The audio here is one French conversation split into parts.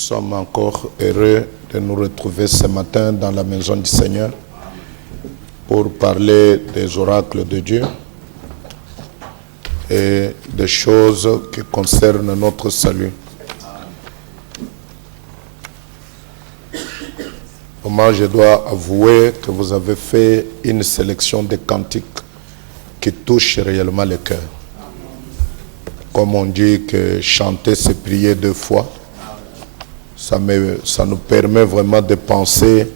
sommes encore heureux de nous retrouver ce matin dans la maison du Seigneur pour parler des oracles de Dieu et des choses qui concernent notre salut. Moi, je dois avouer que vous avez fait une sélection de cantiques qui touchent réellement le cœur. Comme on dit que chanter, c'est prier 2 fois. Ça nous permet vraiment de penser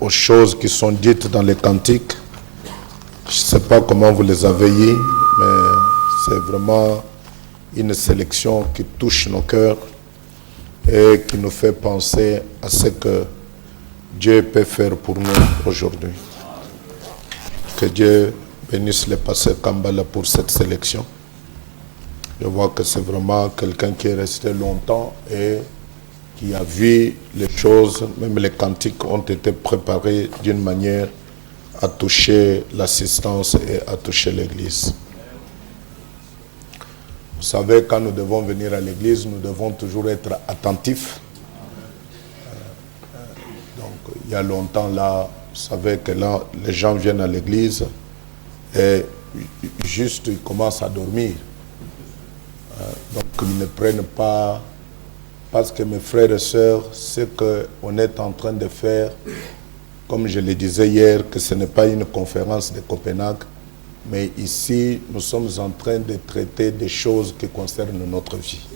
aux choses qui sont dites dans les cantiques. Je ne sais pas comment vous les avez eues, mais c'est vraiment une sélection qui touche nos cœurs et qui nous fait penser à ce que Dieu peut faire pour nous aujourd'hui. Que Dieu bénisse le pasteur Kambala pour cette sélection. Je vois que c'est vraiment quelqu'un qui est resté longtemps et qui a vu les choses, même les cantiques ont été préparés d'une manière à toucher l'assistance et à toucher l'église. Vous savez, quand nous devons venir à l'église, nous devons toujours être attentifs. Donc, il y a longtemps, là, vous savez que là, les gens viennent à l'église et juste ils commencent à dormir. Donc, ils ne prennent pas, parce que mes frères et sœurs, ce qu'on est en train de faire, comme je le disais hier, que ce n'est pas une conférence de Copenhague, mais ici, nous sommes en train de traiter des choses qui concernent notre vie.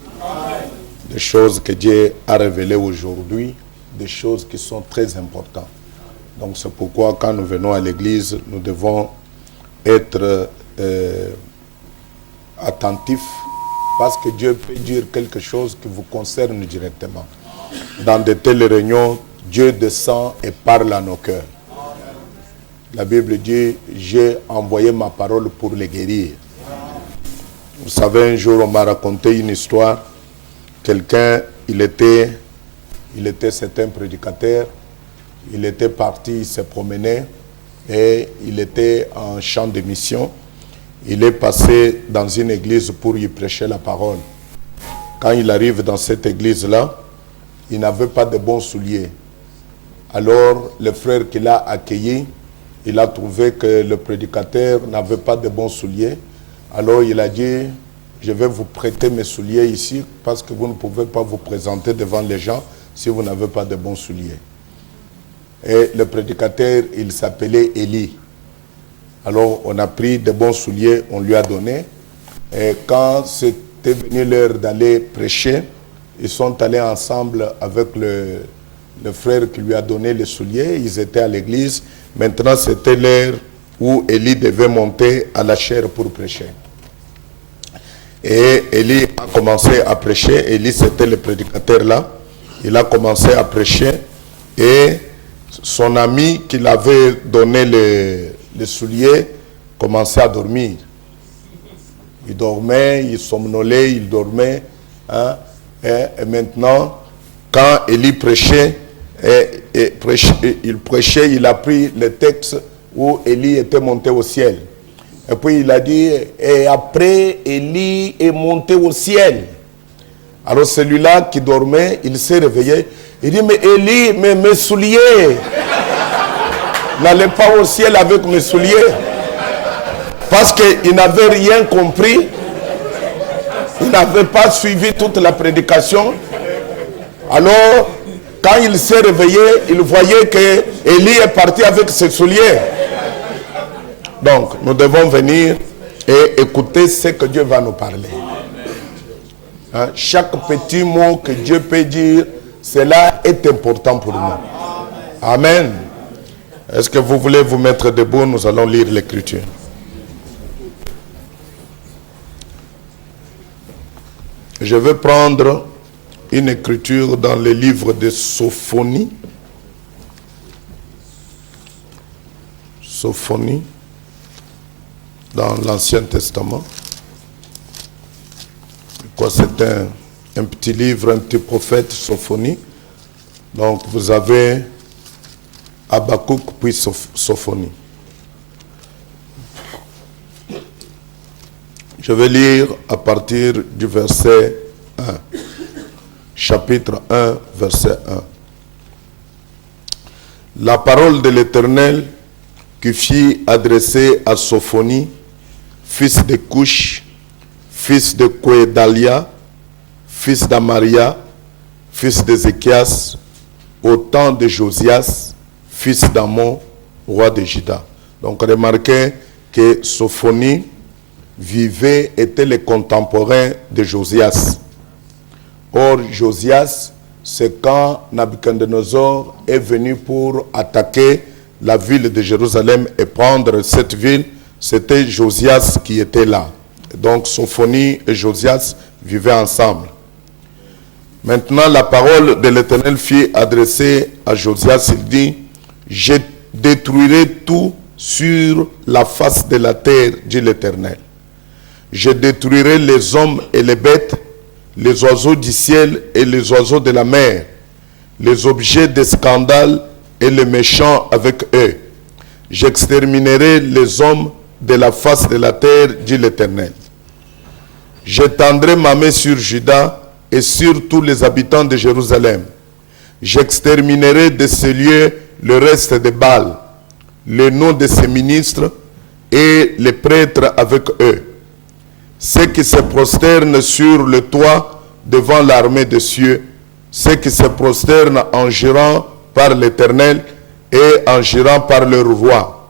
Des choses que Dieu a révélées aujourd'hui, des choses qui sont très importantes. Donc c'est pourquoi quand nous venons à l'église, nous devons être attentifs, parce que Dieu peut dire quelque chose qui vous concerne directement. Dans de telles réunions, Dieu descend et parle à nos cœurs. La Bible dit, j'ai envoyé ma parole pour les guérir. Vous savez, un jour, on m'a raconté une histoire. Quelqu'un, il était certain prédicateur. Il était parti, il se promenait et il était en champ de mission. Il est passé dans une église pour y prêcher la parole. Quand il arrive dans cette église-là, il n'avait pas de bons souliers. Alors, le frère qui l'a accueilli, il a trouvé que le prédicateur n'avait pas de bons souliers. Alors, il a dit, je vais vous prêter mes souliers ici parce que vous ne pouvez pas vous présenter devant les gens si vous n'avez pas de bons souliers. Et le prédicateur, il s'appelait Élie. Alors, on a pris de bons souliers, on lui a donné. Et quand c'était venu l'heure d'aller prêcher, ils sont allés ensemble avec le frère qui lui a donné les souliers. Ils étaient à l'église. Maintenant, c'était l'heure où Élie devait monter à la chaire pour prêcher. Et Élie a commencé à prêcher. Élie, c'était le prédicateur là. Il a commencé à prêcher. Et son ami qui l'avait donné les souliers commençait à dormir. Il dormait, il somnolait, il dormait. Hein? Et maintenant, quand Élie prêchait, il a pris le texte où Élie était monté au ciel. Et puis il a dit, et après Élie est monté au ciel. Alors celui-là qui dormait, il s'est réveillé. Il dit, mais Élie, mais mes souliers, n'allez pas au ciel avec mes souliers. Parce qu'il n'avait rien compris. Il n'avait pas suivi toute la prédication. Alors, quand il s'est réveillé, il voyait que Élie est parti avec ses souliers. Donc, nous devons venir et écouter ce que Dieu va nous parler. Hein? Chaque petit mot que Dieu peut dire, cela est important pour nous. Amen. Est-ce que vous voulez vous mettre debout? Nous allons lire l'Écriture. Je vais prendre une écriture dans le livre de Sophonie. Sophonie, dans l'Ancien Testament. C'est un petit livre, un petit prophète, Sophonie. Donc vous avez Habakkuk puis Sophonie. Je vais lire à partir du verset 1. chapitre 1, verset 1. La parole de l'Éternel qui fut adressée à Sophonie, fils de Couche, fils de Coédalia, fils d'Amaria, fils d'Ézéchias, au temps de Josias, fils d'Amon, roi de Juda. Donc remarquez que Sophonie était le contemporain de Josias. Or, Josias, c'est quand Nabuchodonosor est venu pour attaquer la ville de Jérusalem et prendre cette ville. C'était Josias qui était là. Donc, Sophonie et Josias vivaient ensemble. Maintenant, la parole de l'Éternel fut adressée à Josias. Il dit, « Je détruirai tout sur la face de la terre, dit l'Éternel. Je détruirai les hommes et les bêtes, les oiseaux du ciel et les oiseaux de la mer, les objets de scandale et les méchants avec eux. J'exterminerai les hommes de la face de la terre, dit l'Éternel. J'étendrai ma main sur Juda et sur tous les habitants de Jérusalem. J'exterminerai de ce lieu le reste de Baal, le nom de ses ministres et les prêtres avec eux. Ceux qui se prosternent sur le toit devant l'armée des cieux, ceux qui se prosternent en jurant par l'Éternel et en jurant par leur roi,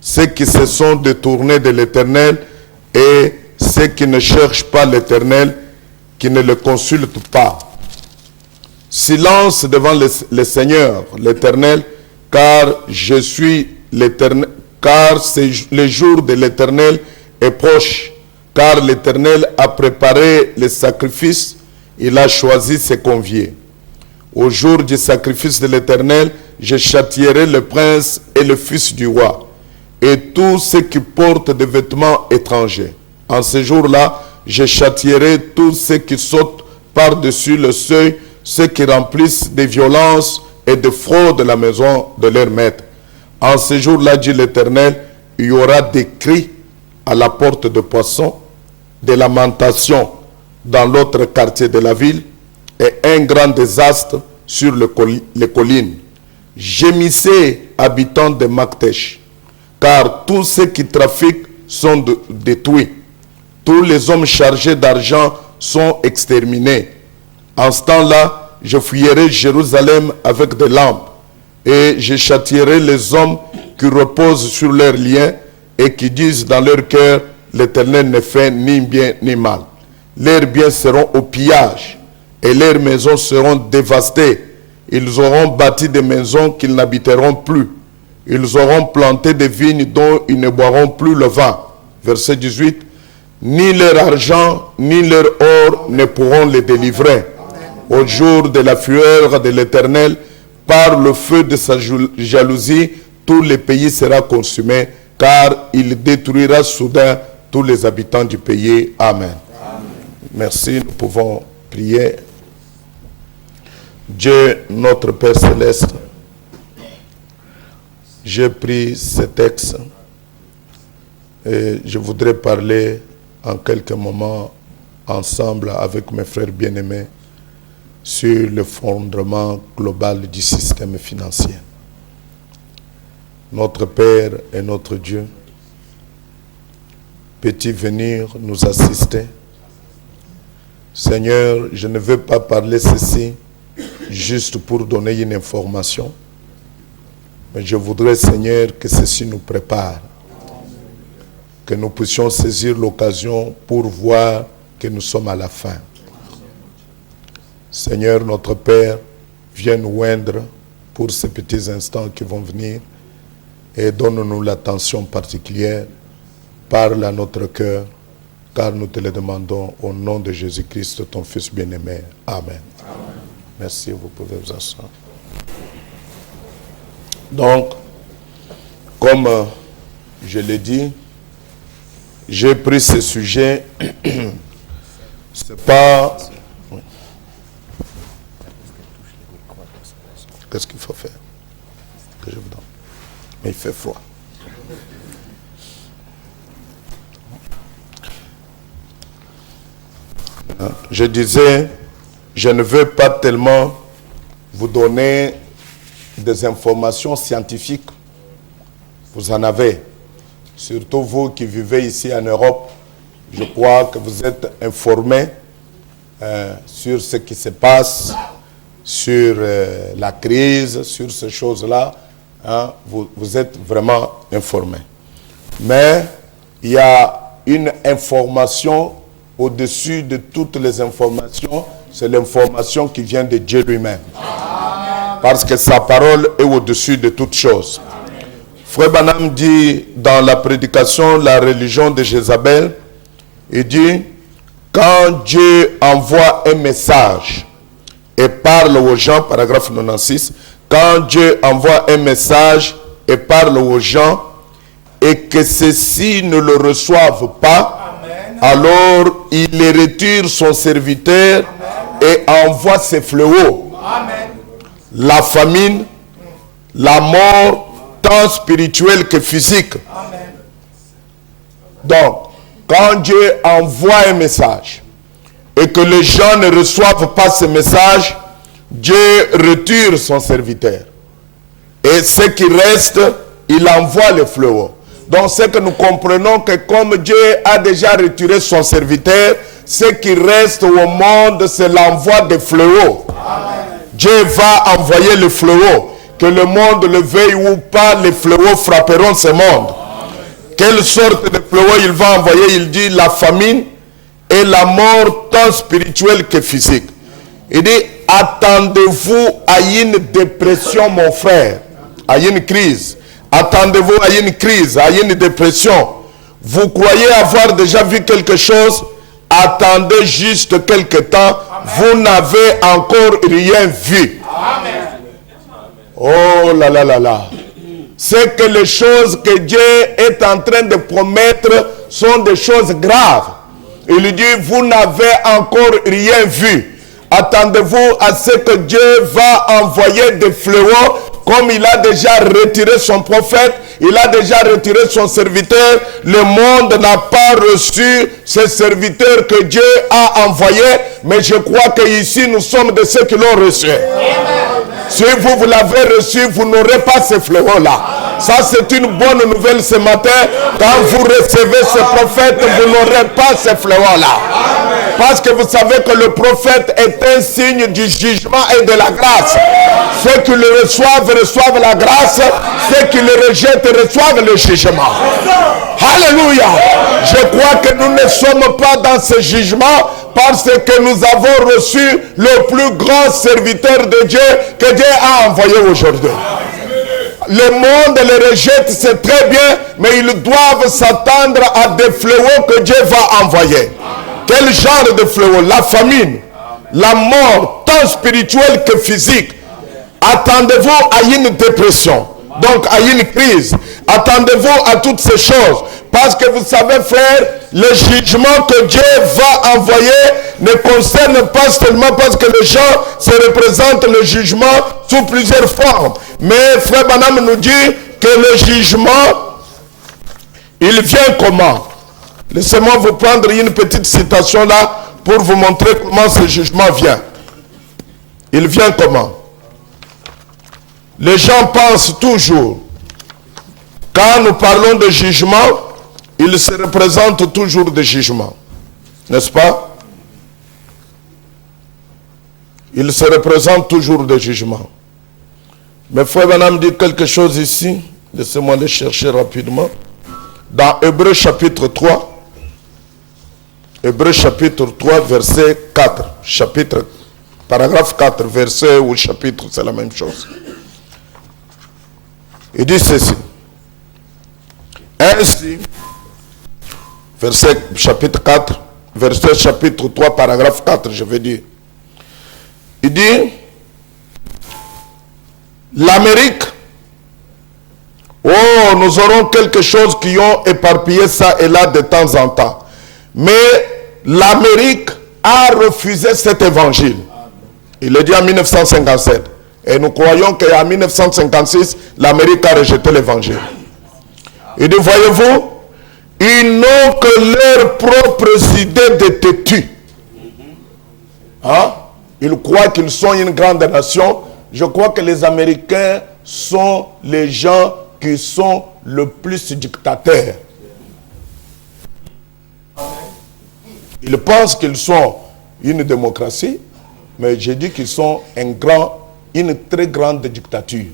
ceux qui se sont détournés de l'Éternel et ceux qui ne cherchent pas l'Éternel, qui ne le consultent pas. Silence devant le Seigneur, l'Éternel, car je suis l'Éternel, car le jour de l'Éternel est proche. Car l'Éternel a préparé les sacrifices, il a choisi ses conviés. Au jour du sacrifice de l'Éternel, je châtierai le prince et le fils du roi, et tous ceux qui portent des vêtements étrangers. En ce jour-là, je châtierai tous ceux qui sautent par-dessus le seuil, ceux qui remplissent des violences et de fraude la maison de leur maître. En ce jour-là, dit l'Éternel, il y aura des cris à la porte de Poisson, des lamentations dans l'autre quartier de la ville et un grand désastre sur les collines. Gémissez, habitants de Maktesh, car tous ceux qui trafiquent sont détruits. Tous les hommes chargés d'argent sont exterminés. En ce temps-là, je fuirai Jérusalem avec des lampes et je châtierai les hommes qui reposent sur leurs liens et qui disent dans leur cœur, l'Éternel ne fait ni bien ni mal. Leurs biens seront au pillage et leurs maisons seront dévastées. Ils auront bâti des maisons qu'ils n'habiteront plus. Ils auront planté des vignes dont ils ne boiront plus le vin. Verset 18. Ni leur argent, ni leur or ne pourront les délivrer. Au jour de la fureur de l'Éternel, par le feu de sa jalousie, tout le pays sera consumé, car il détruira soudain tous les habitants du pays. Amen. Amen. Merci, nous pouvons prier. Dieu, notre Père Céleste, j'ai pris ce texte et je voudrais parler en quelques moments ensemble avec mes frères bien-aimés sur le fondement global du système financier. Notre Père et notre Dieu, peux-tu venir nous assister? Seigneur, je ne veux pas parler ceci juste pour donner une information, mais je voudrais, Seigneur, que ceci nous prépare, que nous puissions saisir l'occasion pour voir que nous sommes à la fin. Seigneur, notre Père, viens nous oindre pour ces petits instants qui vont venir et donne-nous l'attention particulière. Parle à notre cœur, car nous te le demandons au nom de Jésus-Christ, ton Fils bien-aimé. Amen. Amen. Merci, vous pouvez vous asseoir. Donc, comme je l'ai dit, j'ai pris ce sujet. C'est pas... Qu'est-ce qu'il faut faire? Que je vous donne. Mais il fait froid. Je disais, je ne veux pas tellement vous donner des informations scientifiques. Vous en avez. Surtout vous qui vivez ici en Europe, je crois que vous êtes informés sur ce qui se passe, sur la crise, sur ces choses-là. Hein, vous êtes vraiment informés. Mais il y a une information au-dessus de toutes les informations, c'est l'information qui vient de Dieu lui-même. Parce que sa parole est au-dessus de toutes choses. Frère Branham dit dans la prédication La religion de Jézabel, il dit, quand Dieu envoie un message et parle aux gens, paragraphe 96, quand Dieu envoie un message et parle aux gens et que ceux-ci ne le reçoivent pas, amen, alors il les retire son serviteur, amen, et envoie ses fléaux. Amen. La famine, la mort, tant spirituelle que physique. Amen. Donc, quand Dieu envoie un message et que les gens ne reçoivent pas ce message, Dieu retire son serviteur. Et ce qui reste, il envoie les fléaux. Donc, c'est que nous comprenons que comme Dieu a déjà retiré son serviteur, ce qui reste au monde, c'est l'envoi des fléaux. Amen. Dieu va envoyer les fléaux. Que le monde le veuille ou pas, les fléaux frapperont ce monde. Quelle sorte de fléaux il va envoyer? Il dit la famine et la mort tant spirituelle que physique. Il dit, attendez-vous à une dépression, mon frère, à une crise. Attendez-vous à une crise, à une dépression. Vous croyez avoir déjà vu quelque chose? Attendez juste quelque temps. Vous n'avez encore rien vu. Amen. Oh là là là là. C'est que les choses que Dieu est en train de promettre sont des choses graves. Il lui dit, vous n'avez encore rien vu. Attendez-vous à ce que Dieu va envoyer des fléaux, comme il a déjà retiré son prophète, il a déjà retiré son serviteur. Le monde n'a pas reçu ce serviteur que Dieu a envoyé, mais je crois qu'ici nous sommes de ceux qui l'ont reçu. Si vous l'avez reçu, vous n'aurez pas ces fléaux-là. Ça, c'est une bonne nouvelle ce matin. Quand vous recevez ce prophète, vous n'aurez pas ces fléaux-là. Parce que vous savez que le prophète est un signe du jugement et de la grâce. Ceux qui le reçoivent, reçoivent la grâce. Ceux qui le rejettent, reçoivent le jugement. Alléluia. Je crois que nous ne sommes pas dans ce jugement parce que nous avons reçu le plus grand serviteur de Dieu que Dieu a envoyé aujourd'hui. Le monde les rejette, c'est très bien, mais ils doivent s'attendre à des fléaux que Dieu va envoyer. Quel genre de fléaux? La famine, la mort, tant spirituelle que physique. Attendez-vous à une dépression, donc à une crise. Attendez-vous à toutes ces choses. Parce que vous savez, frère, le jugement que Dieu va envoyer ne concerne pas seulement parce que les gens se représentent le jugement sous plusieurs formes. Mais frère Branham nous dit que le jugement, il vient comment? Laissez-moi vous prendre une petite citation là pour vous montrer comment ce jugement vient. Il vient comment? Les gens pensent toujours, quand nous parlons de jugement, il se représente toujours des jugements. N'est-ce pas? Il se représente toujours des jugements. Mais frère Branham dit quelque chose ici. Laissez-moi le chercher rapidement. Dans Hébreux chapitre 3. Hébreux chapitre 3, verset 4. Chapitre, paragraphe 4, verset ou chapitre, c'est la même chose. Il dit ceci. Ainsi, verset chapitre 4, verset chapitre 3, paragraphe 4, je veux dire. Il dit, l'Amérique, oh, nous aurons quelque chose qui ont éparpillé ça et là de temps en temps. Mais l'Amérique a refusé cet évangile. Il le dit en 1957. Et nous croyons qu'en 1956, l'Amérique a rejeté l'évangile. Il dit, voyez-vous, ils n'ont que leurs propres idées de têtu. Hein? Ils croient qu'ils sont une grande nation. Je crois que les Américains sont les gens qui sont le plus dictateurs. Ils pensent qu'ils sont une démocratie, mais je dis qu'ils sont une très grande dictature.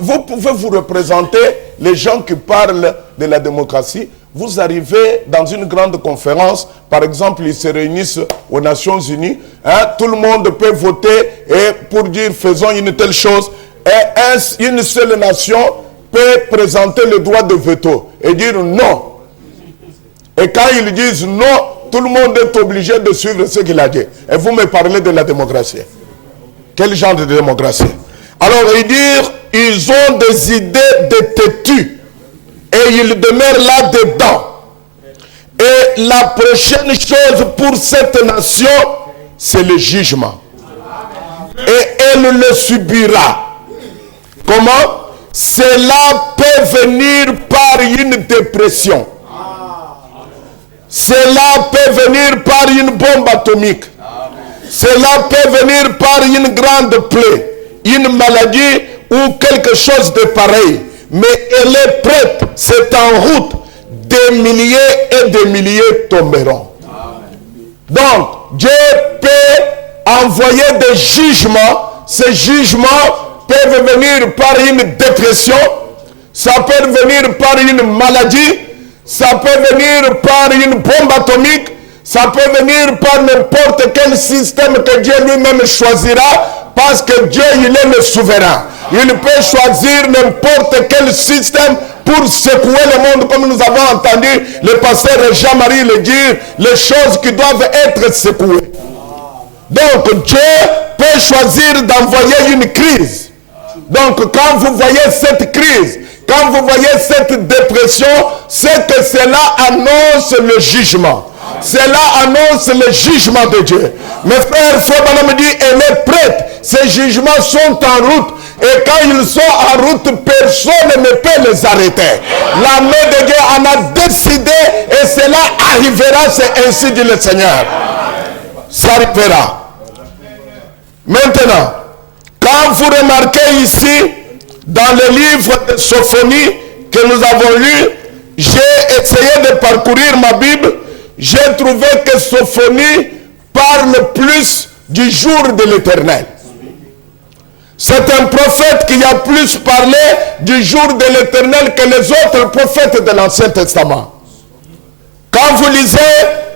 Vous pouvez vous représenter les gens qui parlent de la démocratie. Vous arrivez dans une grande conférence, par exemple, ils se réunissent aux Nations Unies, tout le monde peut voter et pour dire faisons une telle chose, et une seule nation peut présenter le droit de veto et dire non. Et quand ils disent non, tout le monde est obligé de suivre ce qu'il a dit. Et vous me parlez de la démocratie. Quel genre de démocratie? Alors, ils ont des idées de têtus. Et ils demeurent là-dedans. Et la prochaine chose pour cette nation, c'est le jugement. Et elle le subira. Comment? Cela peut venir par une dépression. Cela peut venir par une bombe atomique. Cela peut venir par une grande plaie, une maladie ou quelque chose de pareil. Mais elle est prête, c'est en route. Des milliers et des milliers tomberont. Donc, Dieu peut envoyer des jugements. Ces jugements peuvent venir par une dépression. Ça peut venir par une maladie. Ça peut venir par une bombe atomique. Ça peut venir par n'importe quel système que Dieu lui-même choisira. Parce que Dieu, il est le souverain. Il peut choisir n'importe quel système pour secouer le monde, comme nous avons entendu le pasteur Jean-Marie le dire, les choses qui doivent être secouées. Donc Dieu peut choisir d'envoyer une crise. Donc quand vous voyez cette crise, quand vous voyez cette dépression, c'est que cela annonce le jugement. Cela annonce le jugement de Dieu. Mes frères, frère Branham dit, elle est prête. Ces jugements sont en route. Et quand ils sont en route, personne ne peut les arrêter. La main de Dieu en a décidé et cela arrivera, c'est ainsi dit le Seigneur. Ça arrivera. Maintenant, quand vous remarquez ici, dans le livre de Sophonie que nous avons lu, j'ai essayé de parcourir ma Bible, j'ai trouvé que Sophonie parle plus du jour de l'Éternel. C'est un prophète qui a plus parlé du jour de l'Éternel que les autres prophètes de l'Ancien Testament. Quand vous lisez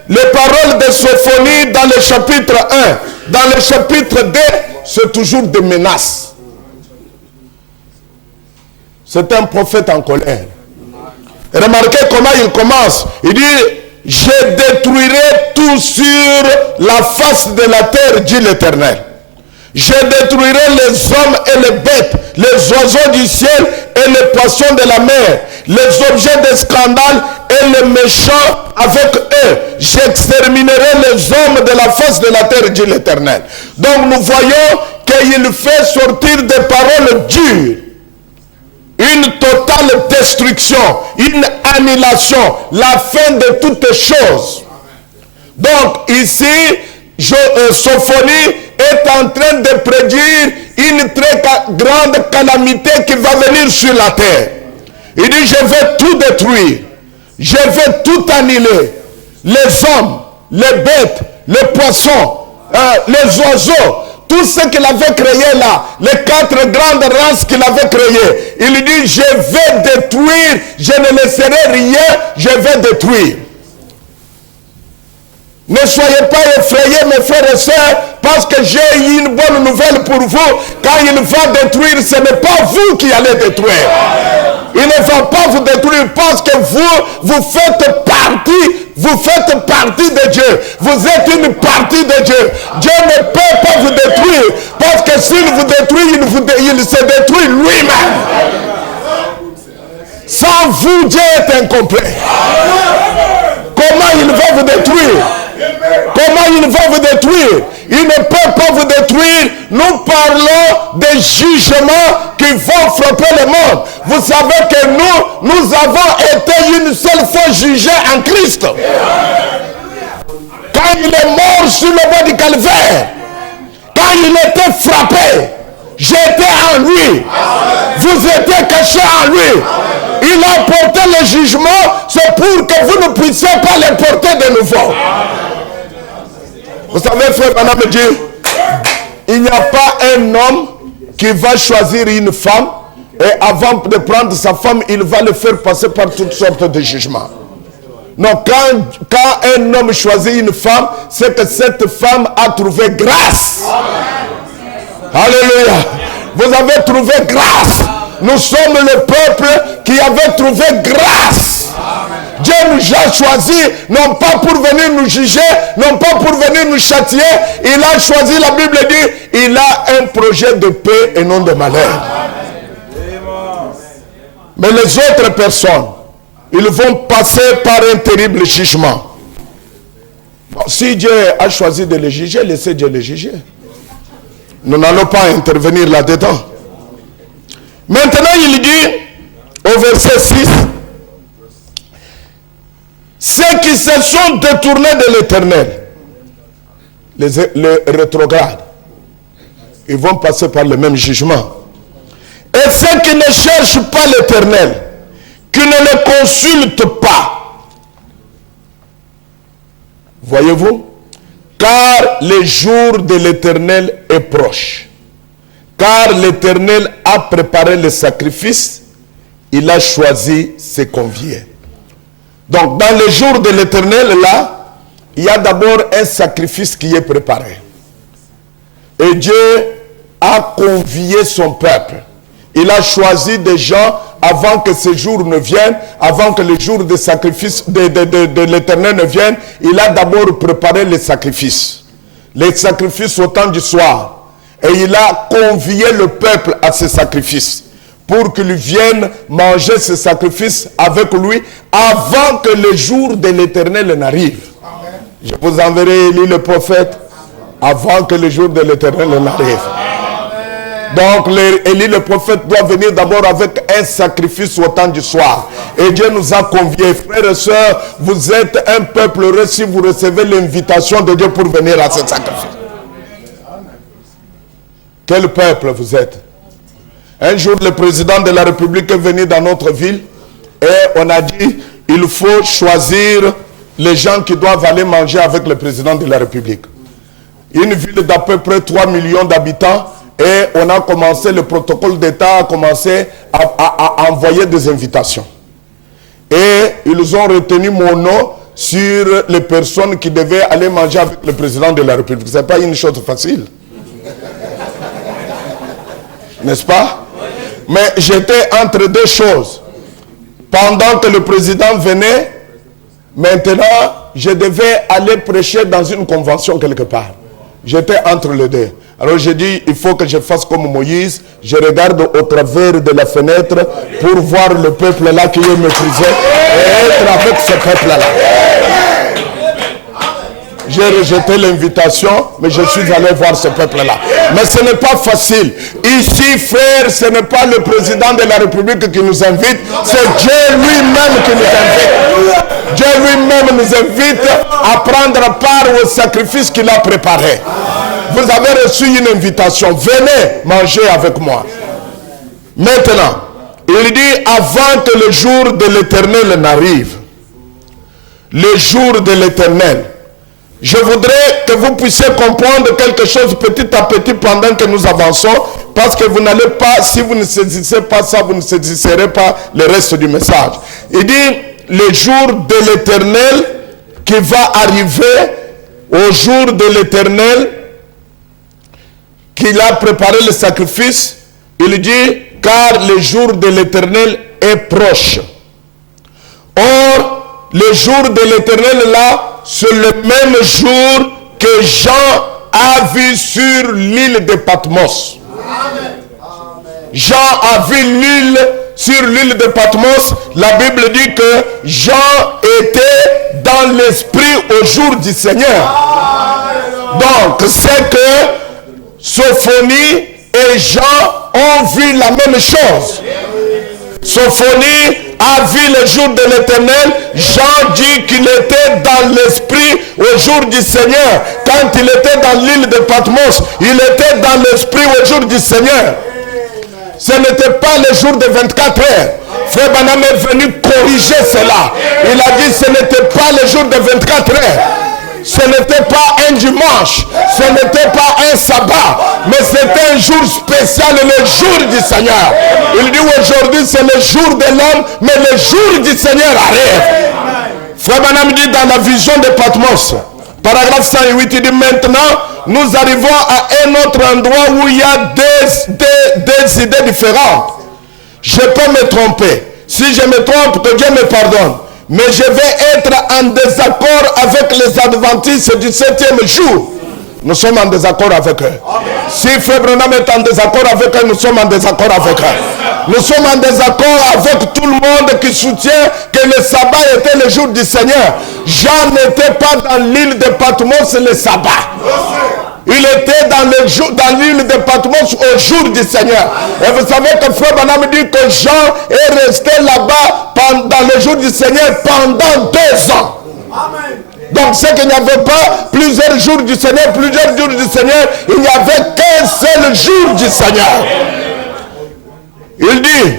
les paroles de Sophonie dans le chapitre 1, dans le chapitre 2, c'est toujours des menaces. C'est un prophète en colère. Et remarquez comment il commence. Il dit, je détruirai tout sur la face de la terre, dit l'Éternel. Je détruirai les hommes et les bêtes, les oiseaux du ciel et les poissons de la mer, les objets de scandale et les méchants avec eux. J'exterminerai les hommes de la face de la terre, dit l'Éternel. Donc nous voyons qu'il fait sortir des paroles dures. Une totale destruction, une annihilation, la fin de toutes choses. Donc ici, Sophonie est en train de prédire une très grande calamité qui va venir sur la terre. Il dit, je vais tout détruire. Je vais tout annihiler. Les hommes, les bêtes, les poissons, les oiseaux, tout ce qu'il avait créé là, les 4 grandes races qu'il avait créées. Il dit, je vais détruire, je ne laisserai rien, je vais détruire. Ne soyez pas effrayés, mes frères et sœurs, parce que j'ai une bonne nouvelle pour vous. Quand il va détruire, ce n'est pas vous qui allez détruire. Il ne va pas vous détruire parce que vous faites partie de Dieu. Vous êtes une partie de Dieu. Dieu ne peut pas vous détruire parce que s'il vous détruit, il se détruit lui-même. Sans vous, Dieu est incomplet. Comment il va vous détruire? Comment il va vous détruire? Il ne peut pas vous détruire. Nous parlons des jugements qui vont frapper le monde. Vous savez que nous avons été une seule fois jugés en Christ. Quand quand il est mort sur le bois du calvaire, quand il était frappé, j'étais en lui. Vous étiez cachés en lui. Il a porté le jugement, c'est pour que vous ne puissiez pas le porter de nouveau. Vous savez, frère Branham me dit, il n'y a pas un homme qui va choisir une femme et avant de prendre sa femme, il va le faire passer par toutes sortes de jugements. Non, quand un homme choisit une femme, c'est que cette femme a trouvé grâce. Alléluia. Vous avez trouvé grâce. Nous sommes le peuple qui avait trouvé grâce. Dieu nous a choisis, non pas pour venir nous juger, non pas pour venir nous châtier. Il a choisi, la Bible dit, il a un projet de paix et non de malheur. Mais les autres personnes, ils vont passer par un terrible jugement. Bon, si Dieu a choisi de les juger, laissez Dieu les juger. Nous n'allons pas intervenir là-dedans. Maintenant, il dit, au verset 6, ceux qui se sont détournés de l'Éternel, les rétrogrades, ils vont passer par le même jugement. Et ceux qui ne cherchent pas l'Éternel, qui ne le consultent pas, voyez-vous, car le jour de l'Éternel est proche. Car l'Éternel a préparé le sacrifice, il a choisi ses conviés. Donc dans le jour de l'Éternel, là, il y a d'abord un sacrifice qui est préparé. Et Dieu a convié son peuple. Il a choisi des gens avant que ce jour ne vienne, avant que le jour de sacrifice de l'Éternel ne vienne. Il a d'abord préparé les sacrifices. Les sacrifices au temps du soir. Et il a convié le peuple à ce sacrifice pour qu'il vienne manger ce sacrifice avec lui avant que le jour de l'Éternel n'arrive. Je vous enverrai Élie le prophète avant que le jour de l'Éternel n'arrive. Donc Élie le prophète doit venir d'abord avec un sacrifice au temps du soir. Et Dieu nous a conviés. Frères et sœurs, vous êtes un peuple heureux si vous recevez l'invitation de Dieu pour venir à ce sacrifice. Quel peuple vous êtes? Un jour, le président de la République est venu dans notre ville et on a dit, il faut choisir les gens qui doivent aller manger avec le président de la République. Une ville d'à peu près 3 millions d'habitants et on a commencé, le protocole d'État a commencé à envoyer des invitations. Et ils ont retenu mon nom sur les personnes qui devaient aller manger avec le président de la République. Ce n'est pas une chose facile. N'est-ce pas? Mais j'étais entre deux choses. Pendant que le président venait, maintenant, je devais aller prêcher dans une convention quelque part. J'étais entre les deux. Alors j'ai dit, il faut que je fasse comme Moïse. Je regarde au travers de la fenêtre pour voir le peuple là qui est méprisé et être avec ce peuple là. J'ai rejeté l'invitation, mais je suis allé voir ce peuple-là. Mais ce n'est pas facile. Ici, frère, ce n'est pas le président de la République qui nous invite, c'est Dieu lui-même qui nous invite. Dieu lui-même nous invite à prendre part au sacrifice qu'il a préparé. Vous avez reçu une invitation, venez manger avec moi. Maintenant, il dit, avant que le jour de l'Éternel n'arrive, le jour de l'Éternel, je voudrais que vous puissiez comprendre quelque chose petit à petit pendant que nous avançons, parce que vous n'allez pas, si vous ne saisissez pas ça, vous ne saisirez pas le reste du message. Il dit, le jour de l'Éternel qui va arriver, au jour de l'Éternel qu'il a préparé le sacrifice, il dit, car le jour de l'Éternel est proche. Or, le jour de l'Éternel là, c'est le même jour que Jean a vu sur l'île de Patmos. Amen. Jean a vu sur l'île de Patmos. La Bible dit que Jean était dans l'esprit au jour du Seigneur. Donc, c'est que Sophonie et Jean ont vu la même chose. Sophonie a vu le jour de l'Éternel. Jean dit qu'il était dans l'esprit au jour du Seigneur. Quand il était dans l'île de Patmos, il était dans l'esprit au jour du Seigneur. Ce n'était pas le jour de 24 heures. Frère Branham est venu corriger cela. Il a dit ce n'était pas le jour de 24 heures. Ce n'était pas un dimanche, ce n'était pas un sabbat, mais c'était un jour spécial, le jour du Seigneur. Il dit aujourd'hui c'est le jour de l'homme, mais le jour du Seigneur arrive. Frère Branham dit dans la vision de Patmos, paragraphe 108, il dit maintenant nous arrivons à un autre endroit où il y a des idées différentes. Je peux me tromper. Si je me trompe, que Dieu me pardonne. Mais je vais être en désaccord avec les adventistes du 7e jour. Nous sommes en désaccord avec eux. Si Frère Branham est en désaccord avec eux, nous sommes en désaccord avec eux. Nous sommes en désaccord avec tout le monde qui soutient que le sabbat était le jour du Seigneur. Jean n'était pas dans l'île de Patmos le sabbat. Il était dans l'île de Patmos au jour du Seigneur. Et vous savez que Frère Branham dit que Jean est resté là-bas dans le jour du Seigneur pendant 2 ans. Amen. Donc c'est qu'il n'y avait pas plusieurs jours du Seigneur, il n'y avait qu'un seul jour du Seigneur. Il dit,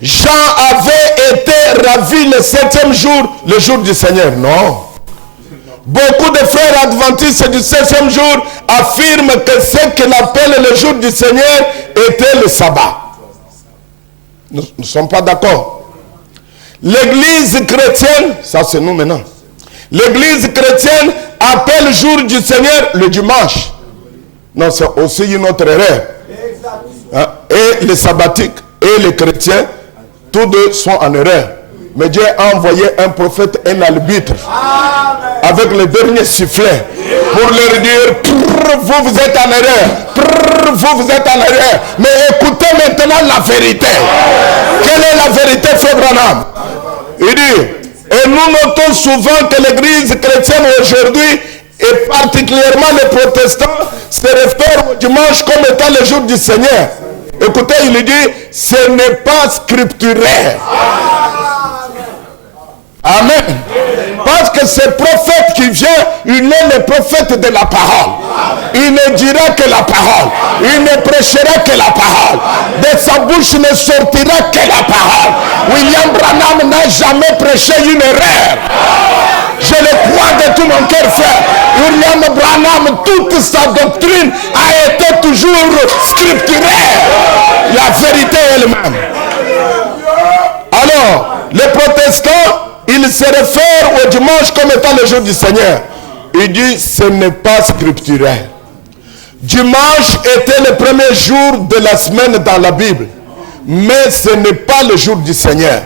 Jean avait été ravi le 7e jour, le jour du Seigneur. Non. Beaucoup de frères adventistes du 7e jour affirment que ce qu'il appelle le jour du Seigneur était le sabbat. Nous ne sommes pas d'accord. L'église chrétienne, ça c'est nous maintenant. L'église chrétienne appelle le jour du Seigneur le dimanche. Non, c'est aussi une autre erreur. Hein? Et les sabbatiques et les chrétiens, tous deux sont en erreur. Mais Dieu a envoyé un prophète, un arbitre, avec le dernier sifflet, pour leur dire, vous êtes en erreur, vous êtes en erreur. Mais écoutez maintenant la vérité. Quelle est la vérité, Frère Branham? Il dit, et nous notons souvent que l'église chrétienne aujourd'hui, et particulièrement les protestants, se réfèrent au dimanche comme étant le jour du Seigneur. Écoutez, il dit, ce n'est pas scripturaire. Amen. Parce que ce prophète qui vient, il est le prophète de la parole. Il ne dira que la parole. Il ne prêchera que la parole. De sa bouche ne sortira que la parole. William Branham n'a jamais prêché une erreur. Je le crois de tout mon cœur, frère. William Branham, toute sa doctrine a été toujours scripturaire. La vérité elle-même. Alors, les protestants, ils se réfèrent au dimanche comme étant le jour du Seigneur. Il dit, ce n'est pas scripturaire. Dimanche était le premier jour de la semaine dans la Bible. Mais ce n'est pas le jour du Seigneur.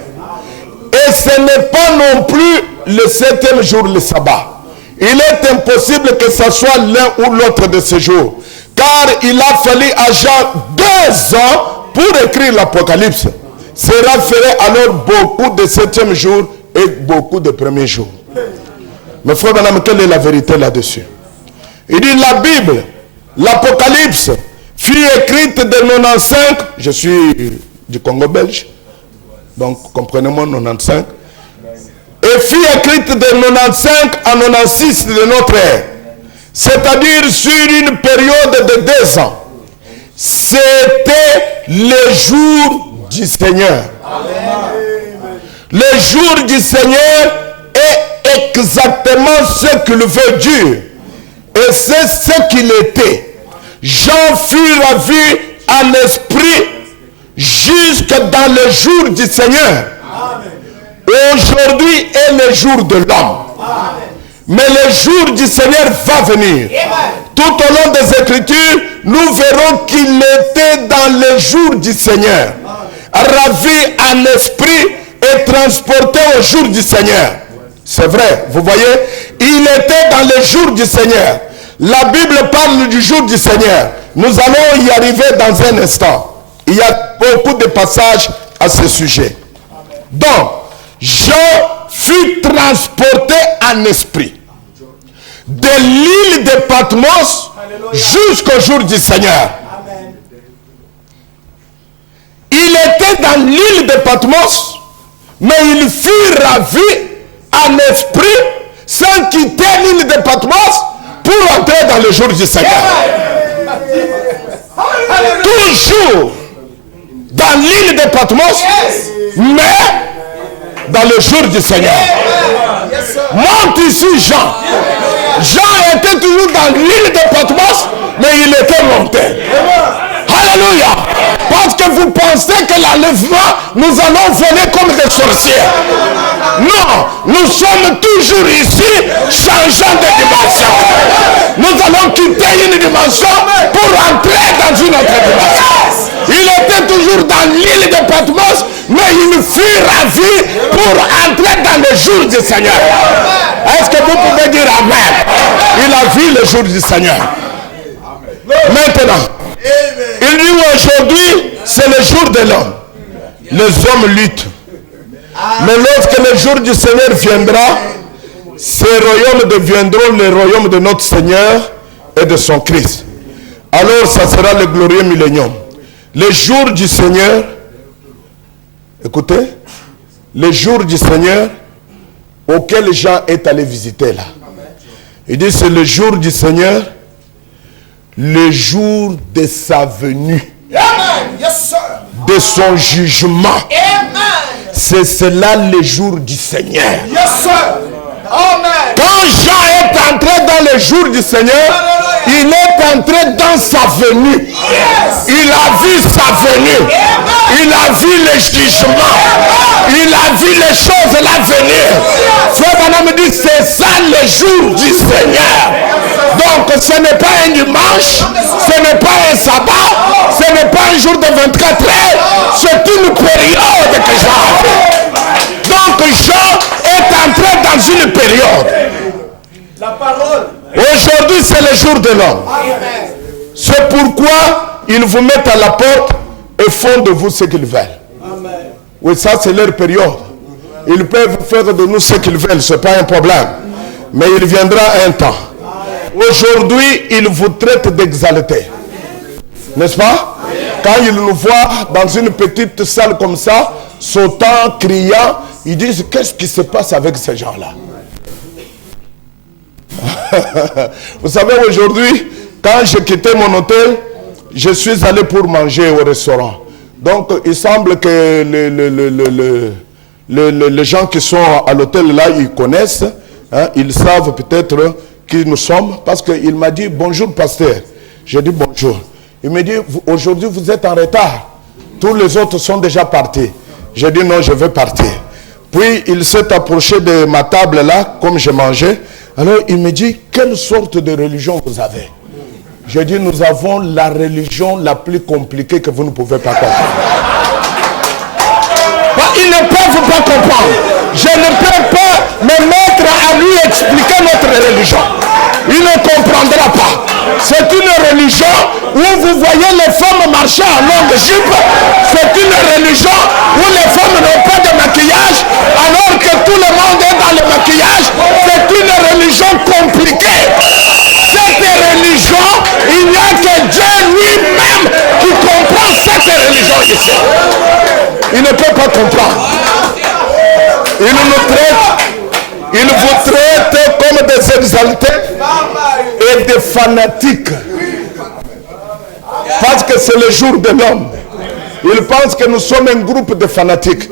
Et ce n'est pas non plus le 7e jour, le sabbat. Il est impossible que ce soit l'un ou l'autre de ces jours. Car il a fallu à Jean 2 ans pour écrire l'Apocalypse. Cela ferait alors beaucoup de 7e jours et beaucoup de premiers jours. Mais frère madame, quelle est la vérité là-dessus? Il dit la Bible, l'Apocalypse, fut écrite de 95, je suis du Congo belge, donc comprenez-moi 95, et fut écrite de 95 à 96 de notre ère, c'est-à-dire sur une période de 2 ans. C'était le jour du Seigneur. Amen. Le jour du Seigneur est exactement ce qu'il veut dire. Et c'est ce qu'il était. Jean fut ravi à l'esprit jusque dans le jour du Seigneur. Aujourd'hui est le jour de l'homme. Mais le jour du Seigneur va venir. Tout au long des Écritures, nous verrons qu'il était dans le jour du Seigneur. Ravi à l'esprit et transporté au jour du Seigneur. C'est vrai, vous voyez, il était dans le jour du Seigneur. La Bible parle du jour du Seigneur. Nous allons y arriver dans un instant. Il y a beaucoup de passages à ce sujet. Donc, Jean fut transporté en esprit de l'île de Patmos jusqu'au jour du Seigneur. Il était dans l'île de Patmos Mais il fut ravi en esprit sans quitter l'île de Patmos pour entrer dans le jour du Seigneur. Toujours dans l'île de Patmos, mais dans le jour du Seigneur. Monte ici Jean. Jean était toujours dans l'île de Patmos, mais il était monté. Alléluia. Parce que vous pensez que l'enlèvement, nous allons voler comme des sorciers. Non, nous sommes toujours ici, changeant de dimension. Nous allons quitter une dimension pour entrer dans une autre dimension. Il était toujours dans l'île de Patmos, mais il fut ravi pour entrer dans le jour du Seigneur. Est-ce que vous pouvez dire Amen? Il a vu le jour du Seigneur. Maintenant, il dit aujourd'hui, c'est le jour de l'homme. Les hommes luttent. Mais lorsque le jour du Seigneur viendra, ces royaumes deviendront les royaumes de notre Seigneur et de son Christ. Alors, ça sera le glorieux millénium. Le jour du Seigneur, écoutez, le jour du Seigneur auquel Jean est allé visiter là. Il dit c'est le jour du Seigneur, le jour de sa venue, de son jugement. C'est cela le jour du Seigneur. Quand Jean est entré dans le jour du Seigneur, il est entré dans sa venue. Il a vu sa venue. Il a vu le jugement. Il a vu les choses à l'avenir. Frère Branham me dit, c'est ça le jour du Seigneur. Donc ce n'est pas un dimanche, ce n'est pas un sabbat, ce n'est pas un jour de 24 heures, c'est une période que Jean a fait. Donc Jean est entré dans une période. La parole. Aujourd'hui c'est le jour de l'homme. C'est pourquoi ils vous mettent à la porte et font de vous ce qu'ils veulent. Oui, ça c'est leur période. Ils peuvent faire de nous ce qu'ils veulent, ce n'est pas un problème. Mais il viendra un temps. Aujourd'hui, ils vous traitent d'exaltés. N'est-ce pas? Quand ils nous voient dans une petite salle comme ça, sautant, criant, ils disent, qu'est-ce qui se passe avec ces gens-là? Vous savez, aujourd'hui, quand j'ai quitté mon hôtel, je suis allé pour manger au restaurant. Donc, il semble que les gens qui sont à l'hôtel là, ils connaissent, hein, ils savent peut-être qui nous sommes, parce qu'il m'a dit, bonjour pasteur. J'ai dit bonjour. Il me dit, aujourd'hui vous êtes en retard. Tous les autres sont déjà partis. J'ai dit non, je vais partir. Puis il s'est approché de ma table là, comme je mangeais. Alors il me dit, quelle sorte de religion vous avez? J'ai dit, nous avons la religion la plus compliquée que vous ne pouvez pas comprendre. Ils ne peuvent pas comprendre. Je ne peux pas me mettre à lui expliquer notre religion. Il ne comprendra pas. C'est une religion où vous voyez les femmes marcher en longue jupe. C'est une religion où les femmes n'ont pas de maquillage alors que tout le monde est dans le maquillage. C'est une religion compliquée. Cette religion, il n'y a que Dieu lui-même qui comprend cette religion ici. Il ne peut pas comprendre. Il nous traite, il vous traite comme des exaltés et des fanatiques. Parce que c'est le jour de l'homme. Il pense que nous sommes un groupe de fanatiques.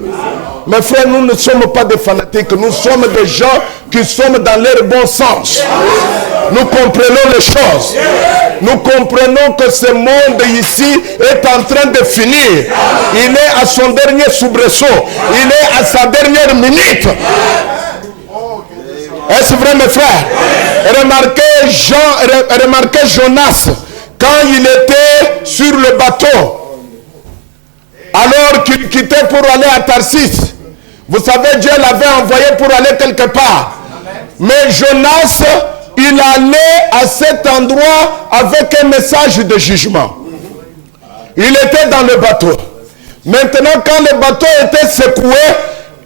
Mes frères, nous ne sommes pas des fanatiques. Nous sommes des gens qui sommes dans leur bon sens. Nous comprenons les choses. Nous comprenons que ce monde ici est en train de finir. Il est à son dernier soubresaut. Il est à sa dernière minute. Est-ce vrai, mes frères? Remarquez Jonas, quand il était sur le bateau, alors qu'il quittait pour aller à Tarsis. Vous savez, Dieu l'avait envoyé pour aller quelque part. Mais Jonas, il allait à cet endroit avec un message de jugement. Il était dans le bateau. Maintenant, quand le bateau était secoué,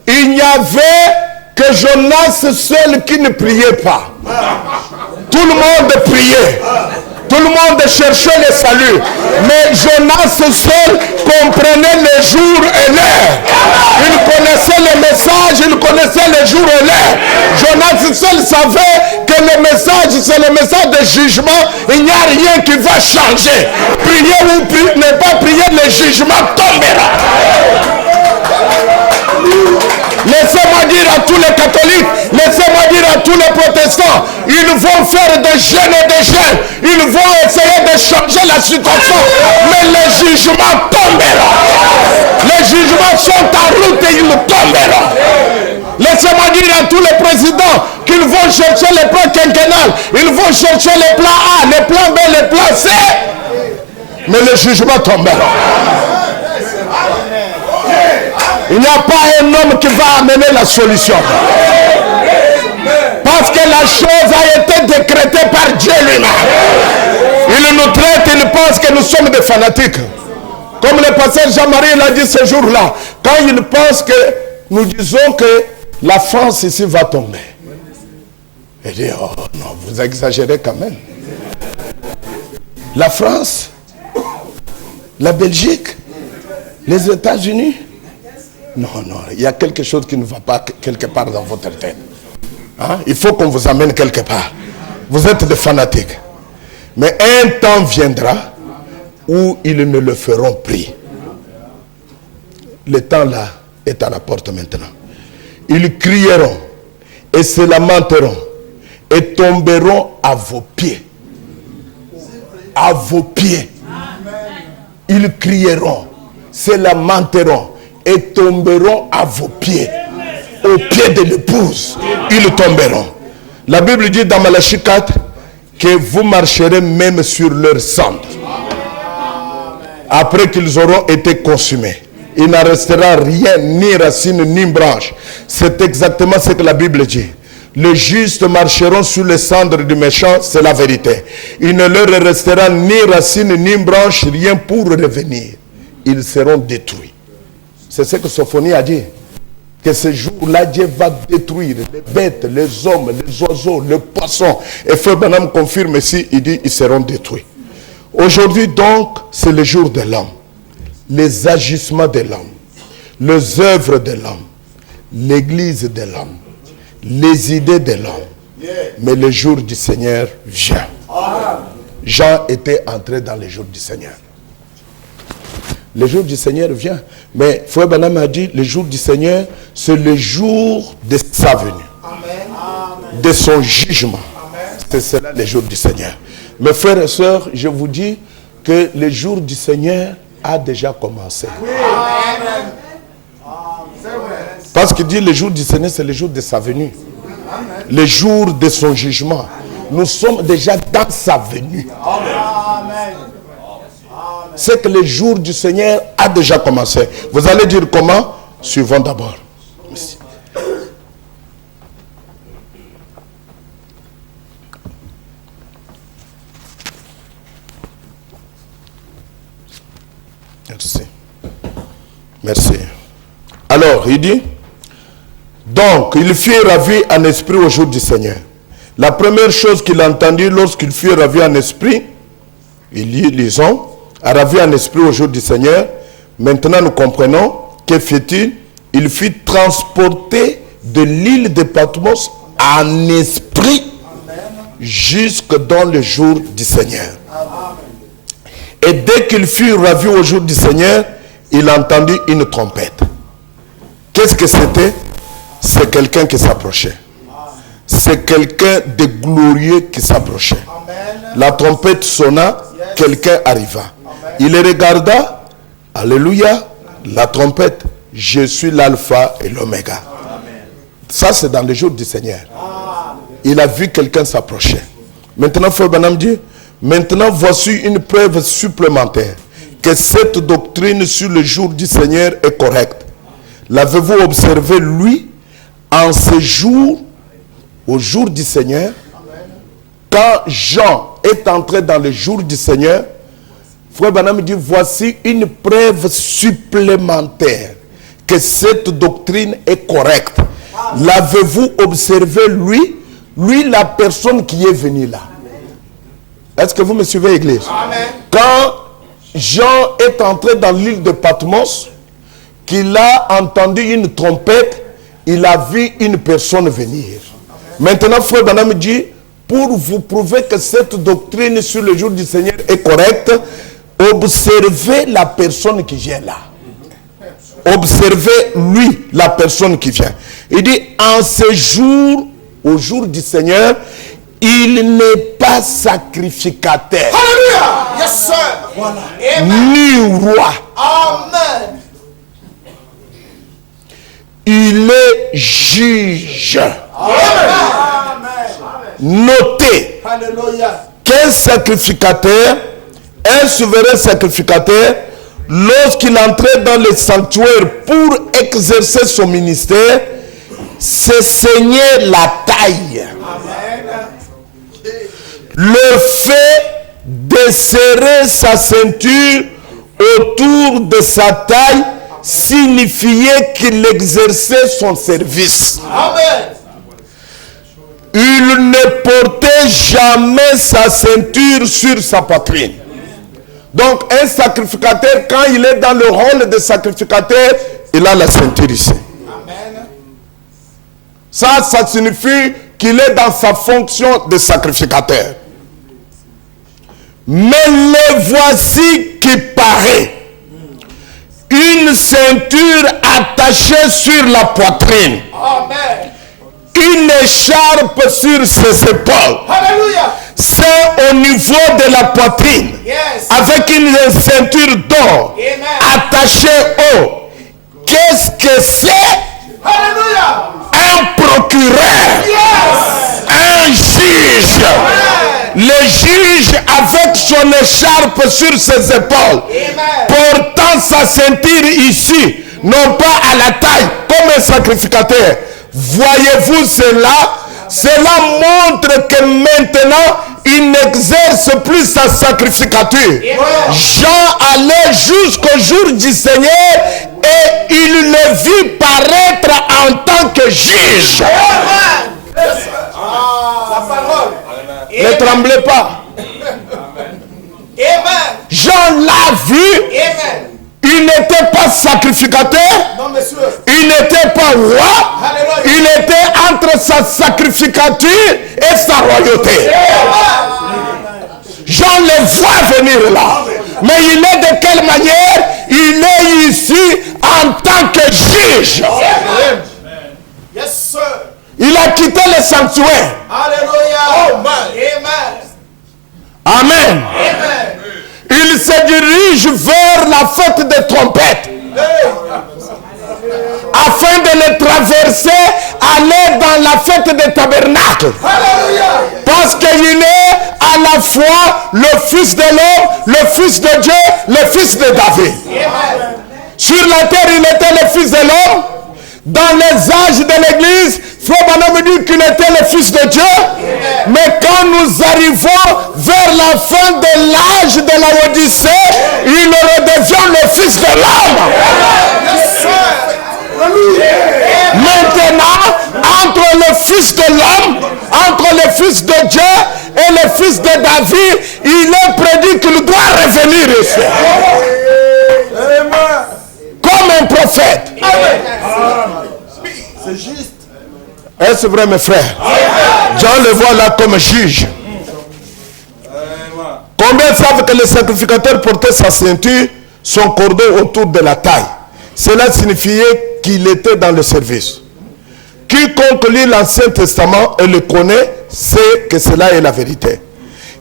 il n'y avait que Jonas seul qui ne priait pas. Tout le monde priait. Tout le monde cherchait le salut. Mais Jonas seul comprenait le jour et l'heure. Il connaissait connaissait le message, il connaissait le jour et l'heure. Jonas seul savait que le message, c'est le message de jugement. Il n'y a rien qui va changer. Prier ou ne pas prier, le jugement tombera. Laissez-moi dire à tous les catholiques, laissez-moi dire à tous les protestants, ils vont faire des jeûnes et des jeûnes. Ils vont essayer de changer la situation. Mais le jugement tombera. Les jugements sont en route et ils tomberont. Laissez-moi dire à tous les présidents qu'ils vont chercher les plans quinquennales. Ils vont chercher les plans A, les plans B, les plans C. Mais le jugement tombera. Il n'y a pas un homme qui va amener la solution. Parce que la chose a été décrétée par Dieu lui-même. Il nous traite, il pense que nous sommes des fanatiques. Comme le pasteur Jean-Marie l'a dit ce jour-là. Quand il pense que nous disons que la France ici va tomber. Il dit, oh non, vous exagérez quand même. La France, la Belgique, les États-Unis. Non, il y a quelque chose qui ne va pas quelque part dans votre tête. Hein? Il faut qu'on vous amène quelque part. Vous êtes des fanatiques. Mais un temps viendra où ils ne le feront plus. Le temps là est à la porte maintenant. Ils crieront et se lamenteront et tomberont à vos pieds. À vos pieds. Ils crieront, se lamenteront et tomberont à vos pieds. Aux pieds de l'épouse, ils tomberont. La Bible dit dans Malachie 4 que vous marcherez même sur leurs cendres. Après qu'ils auront été consumés. Il n'en restera rien, ni racine, ni branche. C'est exactement ce que la Bible dit. Les justes marcheront sur les cendres du méchant, c'est la vérité. Il ne leur restera ni racine, ni branche, rien pour revenir. Ils seront détruits. C'est ce que Sophonie a dit. Que ce jour-là, Dieu va détruire les bêtes, les hommes, les oiseaux, les poissons. Et Frère Branham confirme ici, il dit, ils seront détruits. Aujourd'hui donc, c'est le jour de l'homme. Les agissements de l'homme, les œuvres de l'homme, l'église de l'homme, les idées de l'homme. Mais le jour du Seigneur vient. Jean était entré dans le jour du Seigneur. Le jour du Seigneur vient. Mais Frère Branham a dit, le jour du Seigneur, c'est le jour de sa venue. De son jugement. C'est cela le jour du Seigneur. Mes frères et sœurs, je vous dis que le jour du Seigneur a déjà commencé. Parce qu'il dit le jour du Seigneur, c'est le jour de sa venue. Le jour de son jugement. Nous sommes déjà dans sa venue. C'est que le jour du Seigneur a déjà commencé. Vous allez dire comment? Suivons d'abord. Merci. Merci. Merci. Alors, il dit, donc, il fut ravi en esprit au jour du Seigneur. La première chose qu'il entendit lorsqu'il fut ravi en esprit, lisons, a ravi en esprit au jour du Seigneur. Maintenant, nous comprenons que fait-il? Il fut transporté de l'île de Patmos en esprit jusque dans le jour du Seigneur. Et dès qu'il fut ravi au jour du Seigneur, il entendit une trompette. Qu'est-ce que c'était? C'est quelqu'un qui s'approchait. C'est quelqu'un de glorieux qui s'approchait. La trompette sonna, quelqu'un arriva. Il regarda, alléluia, la trompette, je suis l'alpha et l'oméga. Ça, c'est dans le jour du Seigneur. Il a vu quelqu'un s'approcher. Maintenant, Frère Branham dit, maintenant, voici une preuve supplémentaire que cette doctrine sur le jour du Seigneur est correcte. L'avez-vous observé, lui, en ce jour, au jour du Seigneur, quand Jean est entré dans le jour du Seigneur, Frère Branham dit, voici une preuve supplémentaire que cette doctrine est correcte. L'avez-vous observé, lui, la personne qui est venue là? Est-ce que vous me suivez, Église? Amen. Quand Jean est entré dans l'île de Patmos, qu'il a entendu une trompette, il a vu une personne venir. Maintenant, Frère Branham dit, pour vous prouver que cette doctrine sur le jour du Seigneur est correcte, observez la personne qui vient là. Observez lui, la personne qui vient. Il dit, en ce jour, au jour du Seigneur, il n'est pas sacrificateur. Alléluia. Yes, sir. Voilà. Ni roi. Amen. Il est juge. Amen. Notez Alléluia. qu'un sacrificateur, un souverain sacrificateur, lorsqu'il entrait dans le sanctuaire pour exercer son ministère, se saignait la taille. Le fait de serrer sa ceinture autour de sa taille signifiait qu'il exerçait son service. Amen. Il ne portait jamais sa ceinture sur sa poitrine. Donc un sacrificateur, quand il est dans le rôle de sacrificateur, il a la ceinture ici. Amen. Ça signifie qu'il est dans sa fonction de sacrificateur. Mais le voici qui paraît. Une ceinture attachée sur la poitrine. Amen. Une écharpe sur ses épaules. Alléluia. C'est au niveau de la poitrine. Yes. Avec une ceinture d'or. Amen. Attachée haut. Qu'est-ce que c'est? Alléluia. Un procureur. Yes. Un juge. Le juge avec son écharpe sur ses épaules. Amen. Portant sa ceinture ici. Non pas à la taille comme un sacrificateur. Voyez-vous cela? Cela montre que maintenant, il n'exerce plus sa sacrificature. Jean allait jusqu'au jour du Seigneur et il le vit paraître en tant que juge. La parole. Ne tremblez pas. Amen. Jean l'a vu. Amen. Il n'était pas sacrificateur. Non, monsieur. Il n'était pas roi. Alléluia. Il était entre sa sacrificature et sa royauté. Jean le voit venir là. Mais il est de quelle manière? Il est ici en tant que juge. Amen. Yes, sir. Il a quitté le sanctuaire. Alléluia. Amen. Amen. Amen. Il se dirige vers la fête des trompettes. Afin de le traverser, aller dans la fête des tabernacles. Alléluia. Parce qu'il est à la fois le fils de l'homme, le fils de Dieu, le fils de David. Amen. Sur la terre, il était le fils de l'homme. Dans les âges de l'église, Frère Branham dit qu'il était le fils de Dieu. Mais quand nous arrivons vers la fin de l'âge de la Odyssée, il redevient le fils de l'homme. Yes, sir. Maintenant, entre le fils de l'homme, entre le fils de Dieu et le fils de David, il est prédit qu'il doit revenir ici. Comme un prophète. C'est juste. Est-ce vrai, mes frères? Jean le voit là comme juge. Combien savent que le sacrificateur portait sa ceinture, son cordon autour de la taille? Cela signifiait qu'il était dans le service. Quiconque lit l'Ancien Testament et le connaît, sait que cela est la vérité.